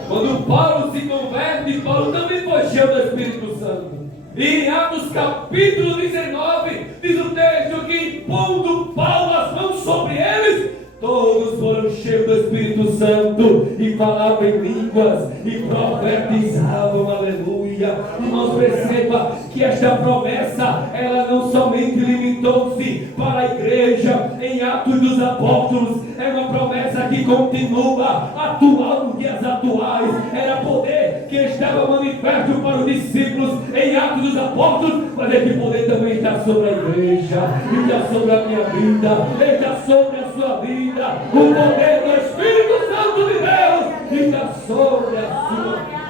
Quando Paulo se converte, Paulo também foi cheio do Espírito Santo. E em Atos capítulo 19, diz o texto que, pondo Paulo as mãos sobre eles, todos foram cheios do Espírito Santo e falavam em línguas e profetizavam, aleluia. Irmãos, perceba que esta promessa, ela não somente limitou-se para a igreja em Atos dos Apóstolos, é uma promessa que continua atual nos dias atuais. Era poder que estava manifesto para os discípulos em Atos dos Apóstolos, mas esse poder também está sobre a igreja, está sobre a minha vida, está sobre a sua vida. O poder do Espírito Santo de Deus está sobre a sua vida.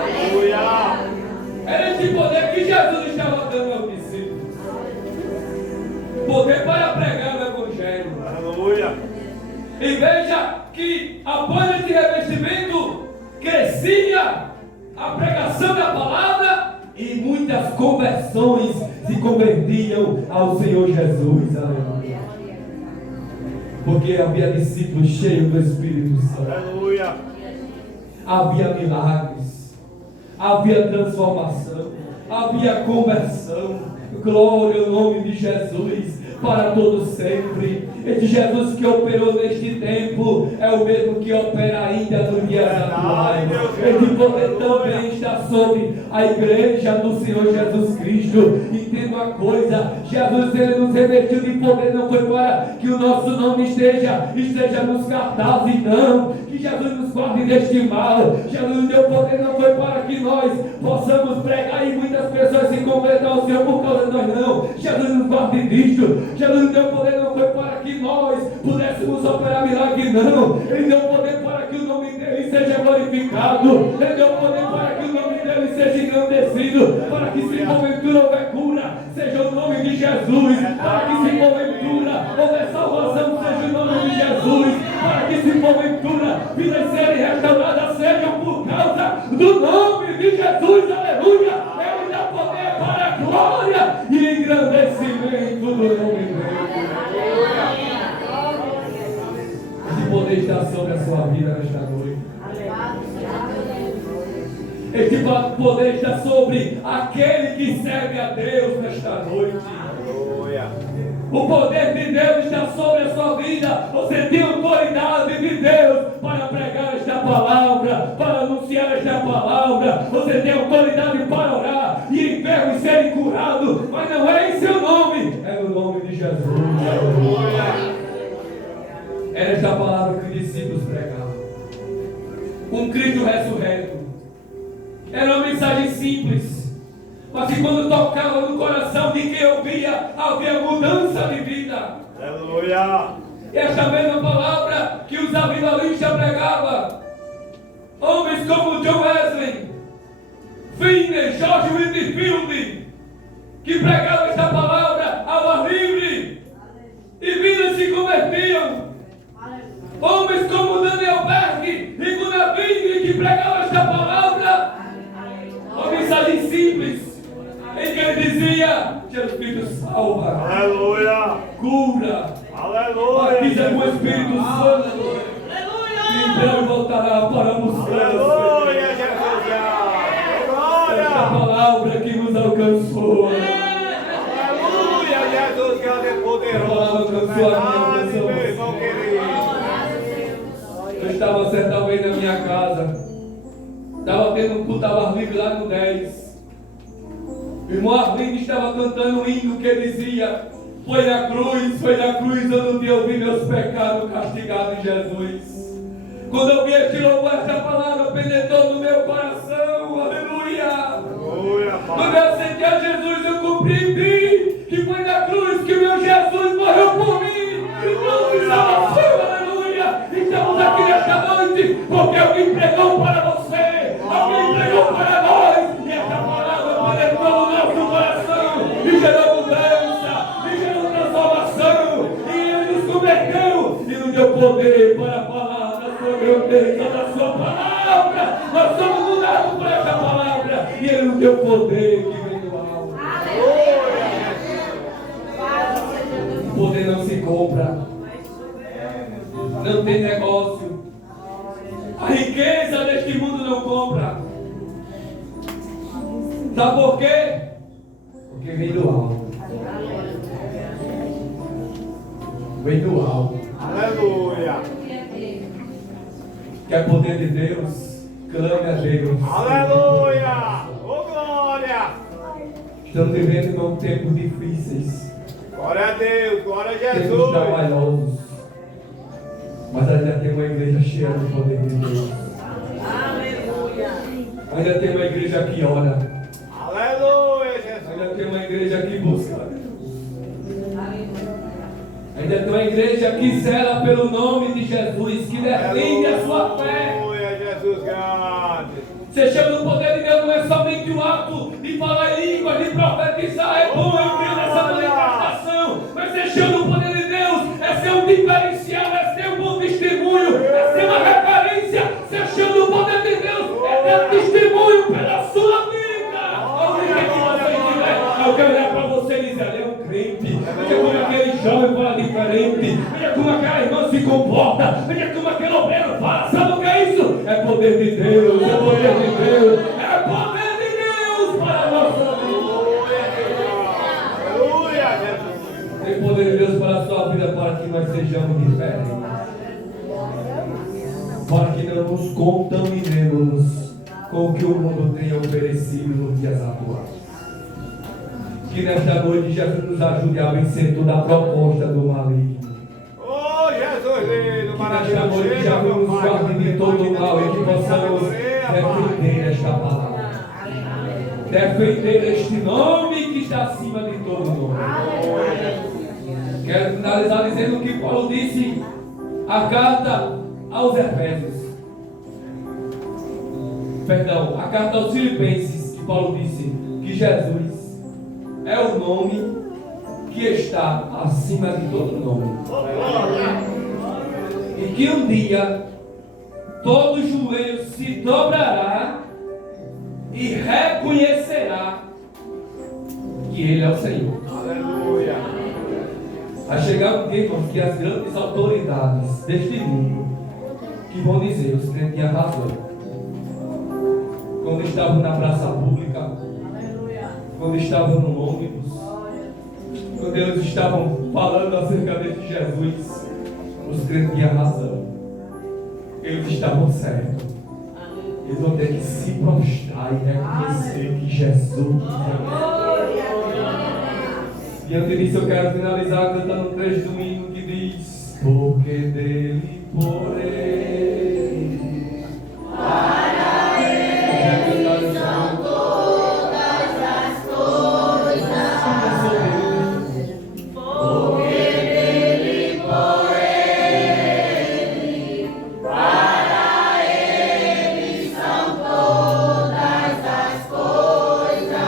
Aleluia. Era esse poder que Jesus estava dando aos discípulos. Poder para pregar o Evangelho. Aleluia. E veja que após esse revestimento crescia a pregação da palavra e muitas conversões se convertiam ao Senhor Jesus. Aleluia. Porque havia discípulos cheios do Espírito Santo. Aleluia. Havia milagres, havia transformação, havia conversão. Glória ao nome de Jesus para todos sempre. Esse Jesus que operou neste tempo é o mesmo que opera ainda nos dias atuais. Esse poder também está sobre a igreja do Senhor Jesus Cristo. Entenda uma coisa: Jesus, ele nos revestiu de poder, não foi para que o nosso nome esteja nos cartazes, não. Que Jesus nos guarde deste mal. Jesus nos deu poder, não foi para que nós possamos pregar e muitas pessoas se convertam ao Senhor por causa de nós, não. Jesus nos guarde disto. Jesus nos deu poder, não foi para que nós pudéssemos operar milagre, não. Ele deu poder para que o nome dele seja glorificado. Ele deu poder para que o nome dele seja engrandecido. Para que se porventura houver cura, seja o nome de Jesus. Para que se porventura houver salvação, seja o nome de Jesus. Para que se porventura vidas serem restauradas, sejam por causa do nome de Jesus. Aleluia. Ele dá poder para a glória e engrandecimento do nome dele. Esse poder está sobre a sua vida nesta noite. Este poder está sobre aquele que serve a Deus nesta noite. Aleluia. O poder de Deus está sobre a sua vida. Você tem autoridade de Deus para pregar esta palavra, para anunciar esta palavra. Você tem autoridade para orar e enfermos serem curados. Mas não é isso Jesus. Era esta palavra que os discípulos pregavam. Um Cristo ressurreto. Era uma mensagem simples, mas que quando tocava no coração de quem ouvia, havia mudança de vida. Aleluia. E esta mesma palavra que os avivalistas pregavam, homens como John Wesley, Finney, George Whitefield, que pregavam esta palavra ao ar livre, e vidas se convertiam. Homens como Daniel Berg e Gunnar Wingren, que pregavam esta palavra, uma mensagem simples, em que ele dizia: Jesus Cristo salva, Aleluia. cura, Aleluia. batiza com o Espírito Santo, e em breve voltará para nos céus. Aleluia, Jesus. Esta Glória. palavra que nos alcançou. Aleluia, Jesus, grande e poderoso. Verdade, meu irmão querido. Eu estava certa vez na minha casa, estava tendo um culto ao ar livre lá no 10. O irmão Arlindo estava cantando um hino que dizia: foi na cruz eu não ouvi meus pecados castigados em Jesus. Quando eu vi este louvor, esta palavra penetrou no meu coração, aleluia. Aleluia, Quando Pai. eu aceitei a Jesus, eu compreendi que foi na cruz que o meu Jesus morreu por mim e trouxe salvação, aleluia. Estamos aqui nesta noite porque alguém pregou para você, alguém pregou para nós, e esta palavra penetrou no nosso coração e gerou mudança, e gerou transformação, e ele nos converteu e nos deu poder para falar da sua grandeza, da sua palavra. Nós somos mudados por esta palavra e ele nos deu poder que vem do alto. O poder não se compra, não tem negócio. A riqueza deste mundo não compra. Sabe por quê? Porque vem do alto. Vem do alto. Aleluia. Quer poder de Deus? Clame a Deus. Aleluia. Oh, glória. Estamos vivendo em tempos difíceis, Glória a Deus. Glória a tempos Jesus. trabalhosos, mas ainda tem uma igreja cheia do poder de Deus. Ainda tem uma igreja que ora. Aleluia, Jesus. Ainda tem uma igreja que busca. Ainda tem uma igreja que zela pelo nome de Jesus, que defende a sua fé. Aleluia, Jesus grande. Você chama no poder de Deus, não é somente o ato de falar em línguas, de profetizar. É bom, eu creio nessa manifestação. Mas você chama no poder de Deus, é ser um diferencial, é ser um bom testemunho, é ser uma referência. Você chama no poder de Deus, é dar testemunho pela sua vida. Onde quer que você estiver, eu quero olhar para você e dizer: ele é um crente. Veja como aquele jovem fala diferente. Veja como aquela irmã se comporta. Veja como aquele obreiro fala. Sabe o que é isso? É poder de Deus, é poder de Deus, é poder de Deus para a nossa vida. Aleluia, Jesus. Tem poder de Deus para a sua vida, para que nós sejamos diferentes, para que não nos contaminemos com o que o mundo tem oferecido nos dias atuais. Que nesta noite Jesus nos ajude a vencer toda a proposta do maligno. Oh, Jesus lindo, Que nesta noite Jesus nos guarde de todo o mal e que possamos defender esta palavra. Defender este nome que está acima de todo nome. Quero finalizar dizendo o que Paulo disse a carta aos Efésios. Perdão, a carta aos Filipenses, que Paulo disse que Jesus é o nome que está acima de todo nome. E que um dia todo joelho se dobrará e reconhecerá que Ele é o Senhor. Aleluia. Vai chegar um dia, irmãos, que as grandes autoridades deste mundo que vão dizer: os crentes tinham razão. Quando estavam na praça pública, quando estavam no ônibus, quando eles estavam falando acerca de Jesus, os crentes tinham razão. Eles estavam certos. Eles vão ter que se prostrar e reconhecer que Jesus é o Senhor. Diante disso eu quero finalizar cantando um trecho do hino que diz: porque dele, por ele, para ele são todas as coisas. Porque dele, por ele, para ele são todas as coisas.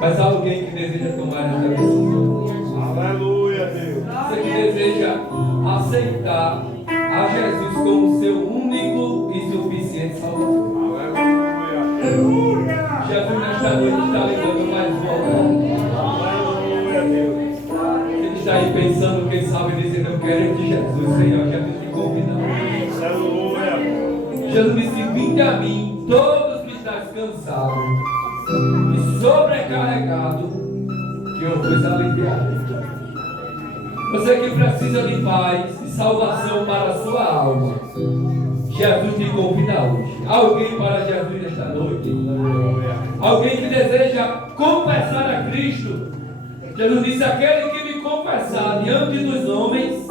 Mas alguém que deseja tomar essa decisão. Aleluia, Deus. Você que deseja aceitar a Jesus como seu único e suficiente Salvador. Aleluia. Jesus nesta noite está lhe dando mais uma oportunidade. Aleluia, Deus. Ele está aí pensando, quem sabe, dizendo: eu quero de Jesus, Senhor, Jesus te convida. Aleluia. Jesus disse: vinde a mim, todos que estáis cansados e sobrecarregado, que eu vos aliviarei. Você que precisa de paz e salvação para a sua alma, Jesus te convida hoje. Alguém para Jesus nesta noite? Alguém que deseja confessar a Cristo? Jesus disse: aquele que me confessar diante dos homens,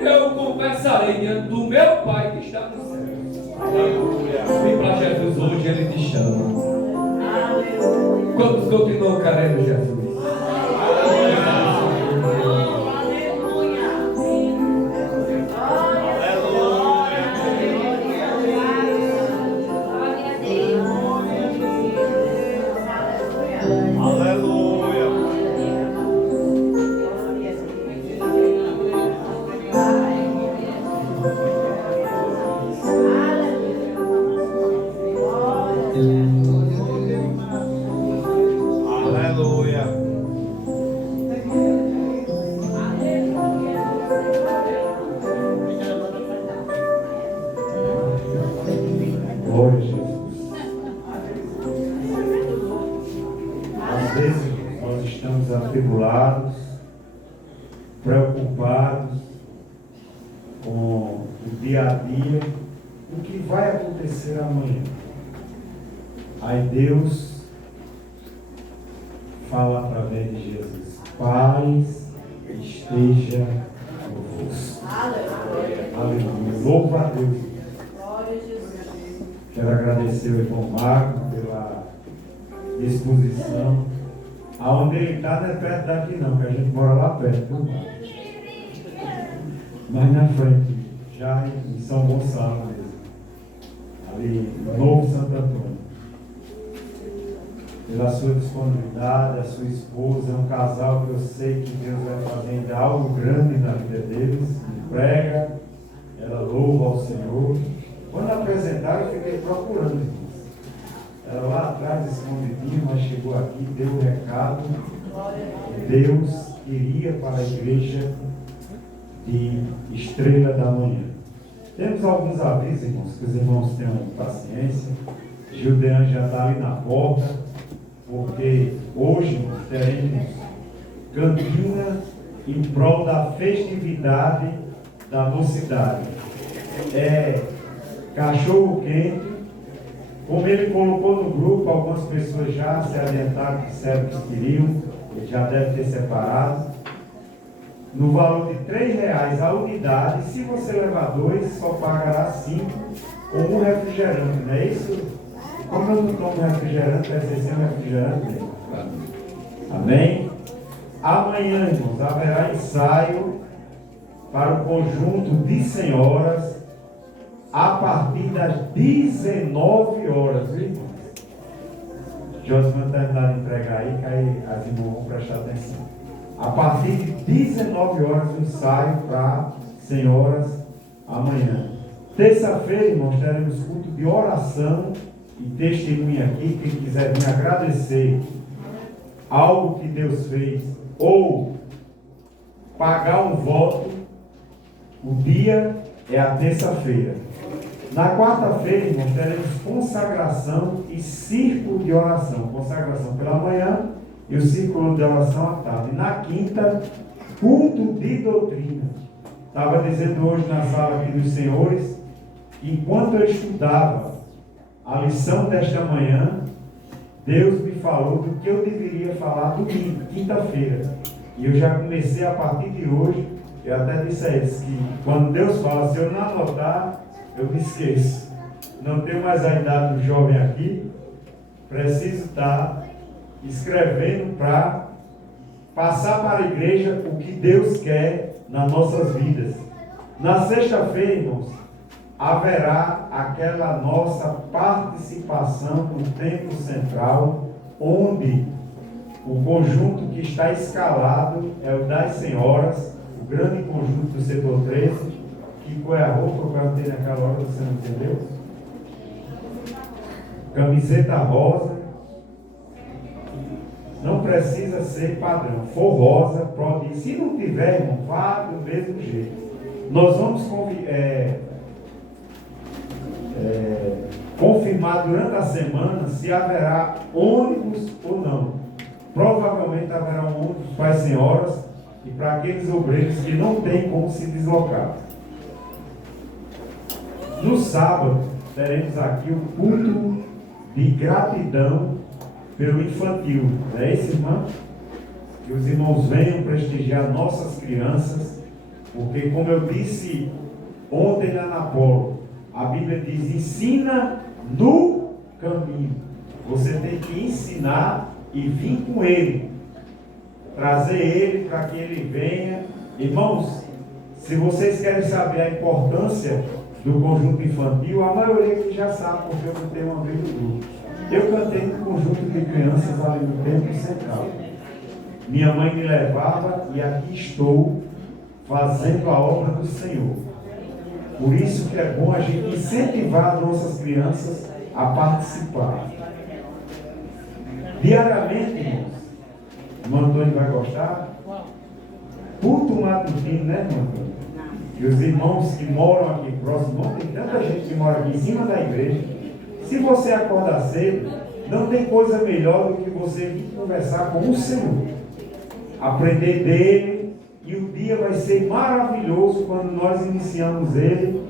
eu confessarei diante do meu Pai que está no céu. Vem para Jesus hoje, Ele te chama. Quantos continuam querendo Jesus? Glória a Jesus. Às vezes nós estamos atribulados, preocupados com o dia a dia, o que vai acontecer amanhã. Aí Deus fala através de Jesus: paz esteja convosco. Aleluia. Louva a Deus. Quero agradecer ao irmão Marco pela disposição. Aonde ele está não é perto daqui não, porque a gente mora lá perto do mar. Mas na frente, já em São Gonçalo mesmo. Ali no Novo Santo Antônio. Pela sua disponibilidade, a sua esposa, é um casal que eu sei que Deus vai fazer algo grande na vida deles. Ele prega, ela louva ao Senhor. Quando apresentaram, eu fiquei procurando. chegou aqui, deu o recado que Deus queria para a igreja de Estrela da Manhã. Temos alguns avisos, irmãos, que os irmãos tenham paciência. Gildean já está ali na porta, porque hoje nós teremos cantina em prol da festividade da mocidade. É cachorro quente. Como ele colocou no grupo, algumas pessoas já se adiantaram, disseram que queriam, ele já deve ter separado. No valor de R$3 a unidade, se você levar 2, só pagará 5 com um refrigerante, não é isso? Como eu não tomo refrigerante, vai ser sem refrigerante mesmo. Amém? Amanhã, irmãos, haverá ensaio para o conjunto de senhoras a partir das 19 horas, viu, irmãos? Jorge vai terminar de entregar aí, que aí as irmãs vão prestar atenção. A partir de 19 horas, o ensaio para senhoras amanhã. Terça-feira, irmãos, teremos culto de oração e testemunha aqui. Quem quiser vir agradecer algo que Deus fez ou pagar um voto, o dia é a terça-feira. Na quarta-feira, irmãos, teremos consagração e círculo de oração. Consagração pela manhã e o círculo de oração à tarde. E na quinta, culto de doutrina. Estava dizendo hoje na sala aqui dos senhores, que enquanto eu estudava a lição desta manhã, Deus me falou do que eu deveria falar domingo, quinta-feira. E eu já comecei a partir de hoje. Eu até disse a eles que quando Deus fala, se eu não anotar, eu me esqueço. Não tenho mais a idade do jovem aqui. Preciso estar escrevendo para passar para a igreja o que Deus quer nas nossas vidas. Na sexta-feira, irmãos, haverá aquela nossa participação no templo central, onde o conjunto que está escalado é o das senhoras, o grande conjunto do setor 13, que qual é a roupa que eu perguntei naquela hora, você não entendeu? Camiseta rosa, não precisa ser padrão, for rosa, pode ir. Se não tiver, irmão, vá do mesmo jeito. Nós vamos confirmar durante a semana se haverá ônibus ou não. Provavelmente haverá um ônibus para as senhoras e para aqueles obreiros que não têm como se deslocar. No sábado, teremos aqui o culto de gratidão pelo infantil. Não é isso, irmã? Que os irmãos venham prestigiar nossas crianças, porque, como eu disse ontem lá na Polo, a Bíblia diz: ensina no caminho. Você tem que ensinar e vir com ele, trazer ele para que ele venha. Irmãos, se vocês querem saber a importância do conjunto infantil, a maioria aqui já sabe, porque eu cantei uma vez no grupo. Eu cantei no conjunto de crianças ali no templo central. Minha mãe me levava e aqui estou fazendo a obra do Senhor. Por isso que é bom a gente incentivar nossas crianças a participar. Diariamente, irmãos, o irmão Antônio vai gostar? Culto matutino, né, irmão Antônio? E os irmãos que moram aqui próximo, não tem tanta gente que mora aqui em cima da igreja. Se você acordar cedo, não tem coisa melhor do que você vir conversar com o Senhor, aprender dele, e o dia vai ser maravilhoso quando nós iniciamos ele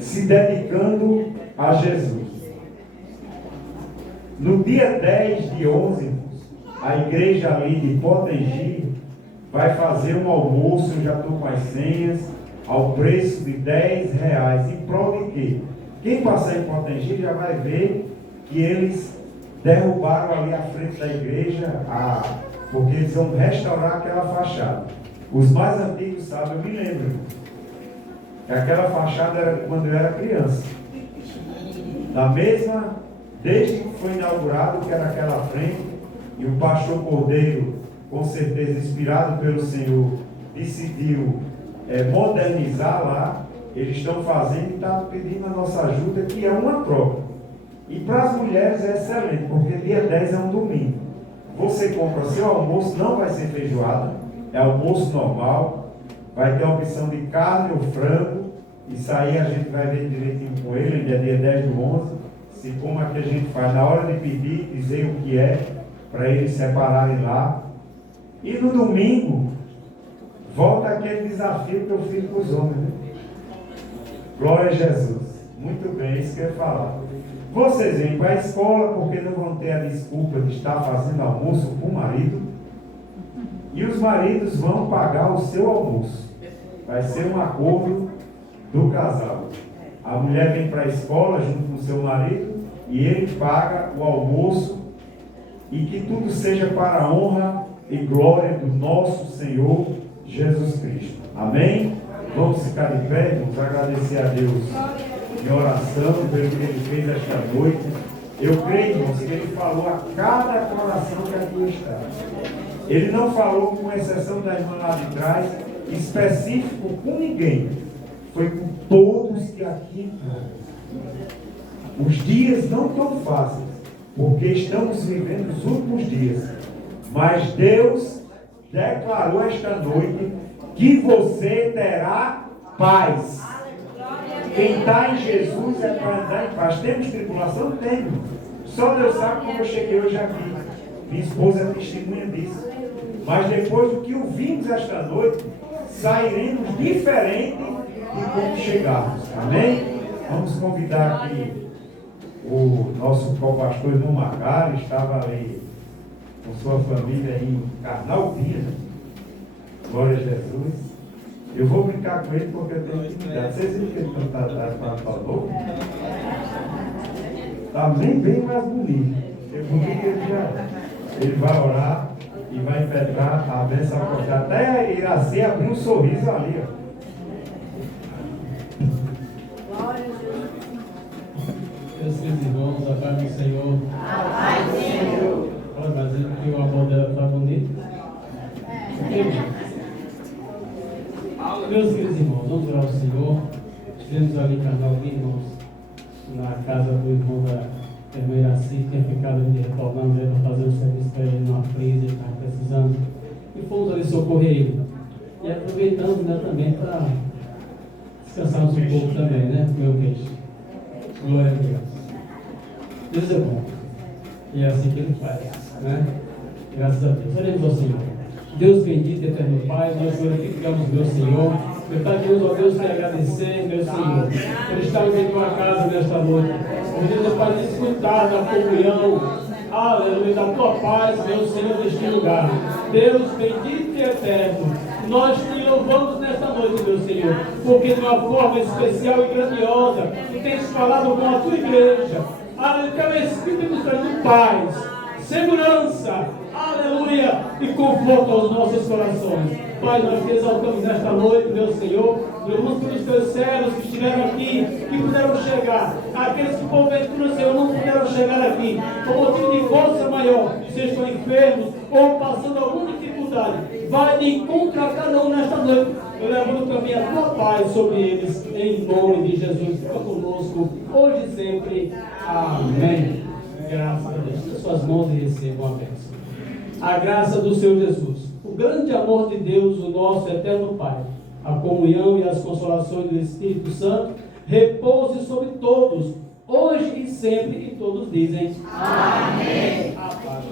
se dedicando a Jesus. No dia 10 de 11, a igreja ali de Potengi vai fazer um almoço, eu já estou com as senhas, ao preço de R$10. Em prol de quê? Quem passar em Potengi já vai ver que eles derrubaram ali à frente da igreja, porque eles vão restaurar aquela fachada. Os mais antigos sabem, eu me lembro, que aquela fachada era quando eu era criança. Da mesma, desde que foi inaugurado, que era aquela frente, e o pastor Cordeiro, com certeza inspirado pelo Senhor, decidiu modernizar lá. Eles estão fazendo e estão pedindo a nossa ajuda, que é uma troca. E para as mulheres é excelente, porque dia 10 é um domingo. Você compra seu almoço, não vai ser feijoada, é almoço normal, vai ter a opção de carne ou frango. Isso aí a gente vai ver direitinho com ele, ainda é dia 10 do 11. Se como é que a gente faz, na hora de pedir, dizer o que é, para eles separarem lá. E no domingo, volta aquele desafio que eu fiz para os homens, né? Glória a Jesus. Muito bem, isso que eu ia falar. Vocês vêm para a escola porque não vão ter a desculpa de estar fazendo almoço com o marido. E os maridos vão pagar o seu almoço. Vai ser um acordo do casal. A mulher vem para a escola junto com o seu marido e ele paga o almoço, e que tudo seja para a honra e glória do nosso Senhor Jesus Cristo. Amém? Vamos ficar de pé, vamos agradecer a Deus em oração pelo que Ele fez esta noite. Eu creio, irmãos, que Ele falou a cada coração que aqui está. Ele não falou, com exceção da irmã lá de trás, específico com ninguém. Foi com todos que aqui estão. Os dias não estão fáceis, porque estamos vivendo os últimos dias. Mas Deus declarou esta noite que você terá paz. Quem está em Jesus é para andar em paz. Temos tribulação? Temos. Só Deus sabe como eu cheguei hoje aqui. Minha esposa é testemunha disso. Mas depois do que ouvimos esta noite, sairemos diferente de como chegarmos. Amém? Vamos convidar aqui o nosso co-pastor irmão Macari, estava ali com sua família em Carnalpina. Glória a Jesus. Eu vou brincar com ele porque eu tenho intimidade. Vocês viram que ele falou? Está bem mais bonito. É bonito que ele já é. Ele vai orar e vai impetrar a bênção a até Iraci abrir um sorriso ali, ó. Meus queridos irmãos, a paz do Senhor. A paz do Senhor. Olha, mas ele que o amor dela está bonito. Meus queridos irmãos, vamos orar ao Senhor. Estivemos ali em Carnalpina, irmãos, na casa do irmão da irmã Iraci, que tinha ficado ali retornando para fazer o serviço para ele numa presa, ele estava precisando. E fomos ali socorrer ele. E aproveitamos, né, também para descansarmos um pouco também, né, meu peixe. Glória a Deus. Deus é bom. E é assim que Ele faz, né? Graças a Deus. Oremos ao Senhor. Deus bendito, eterno Pai, nós glorificamos, meu Senhor. Eu pedimos ao Deus te agradecer, meu Senhor, por estarmos em tua casa nesta noite. Por Deus, Pai, desfrutar da comunhão, aleluia, da tua paz, meu Senhor, neste lugar. Deus bendito e eterno, nós te louvamos nesta noite, meu Senhor, porque de uma forma especial e grandiosa, tens falado com a tua igreja. Aleluia, que é o Espírito nos traz paz, segurança, aleluia, e conforto aos nossos corações. Pai, nós te exaltamos nesta noite, meu Senhor, louvamos pelos teus servos que estiveram aqui, que puderam chegar, aqueles que porventura, Senhor, não puderam chegar aqui, por motivo de força maior, se estão enfermos ou passando alguma dificuldade, vai de encontro a cada um nesta noite, levando também a tua paz sobre eles, em nome de Jesus. Fica conosco, hoje e sempre. Amém. Graças a Deus. Suas mãos e recebam a bênção. A graça do Senhor Jesus, o grande amor de Deus, o nosso eterno Pai, a comunhão e as consolações do Espírito Santo, repouse sobre todos, hoje e sempre, e todos dizem amém. A paz.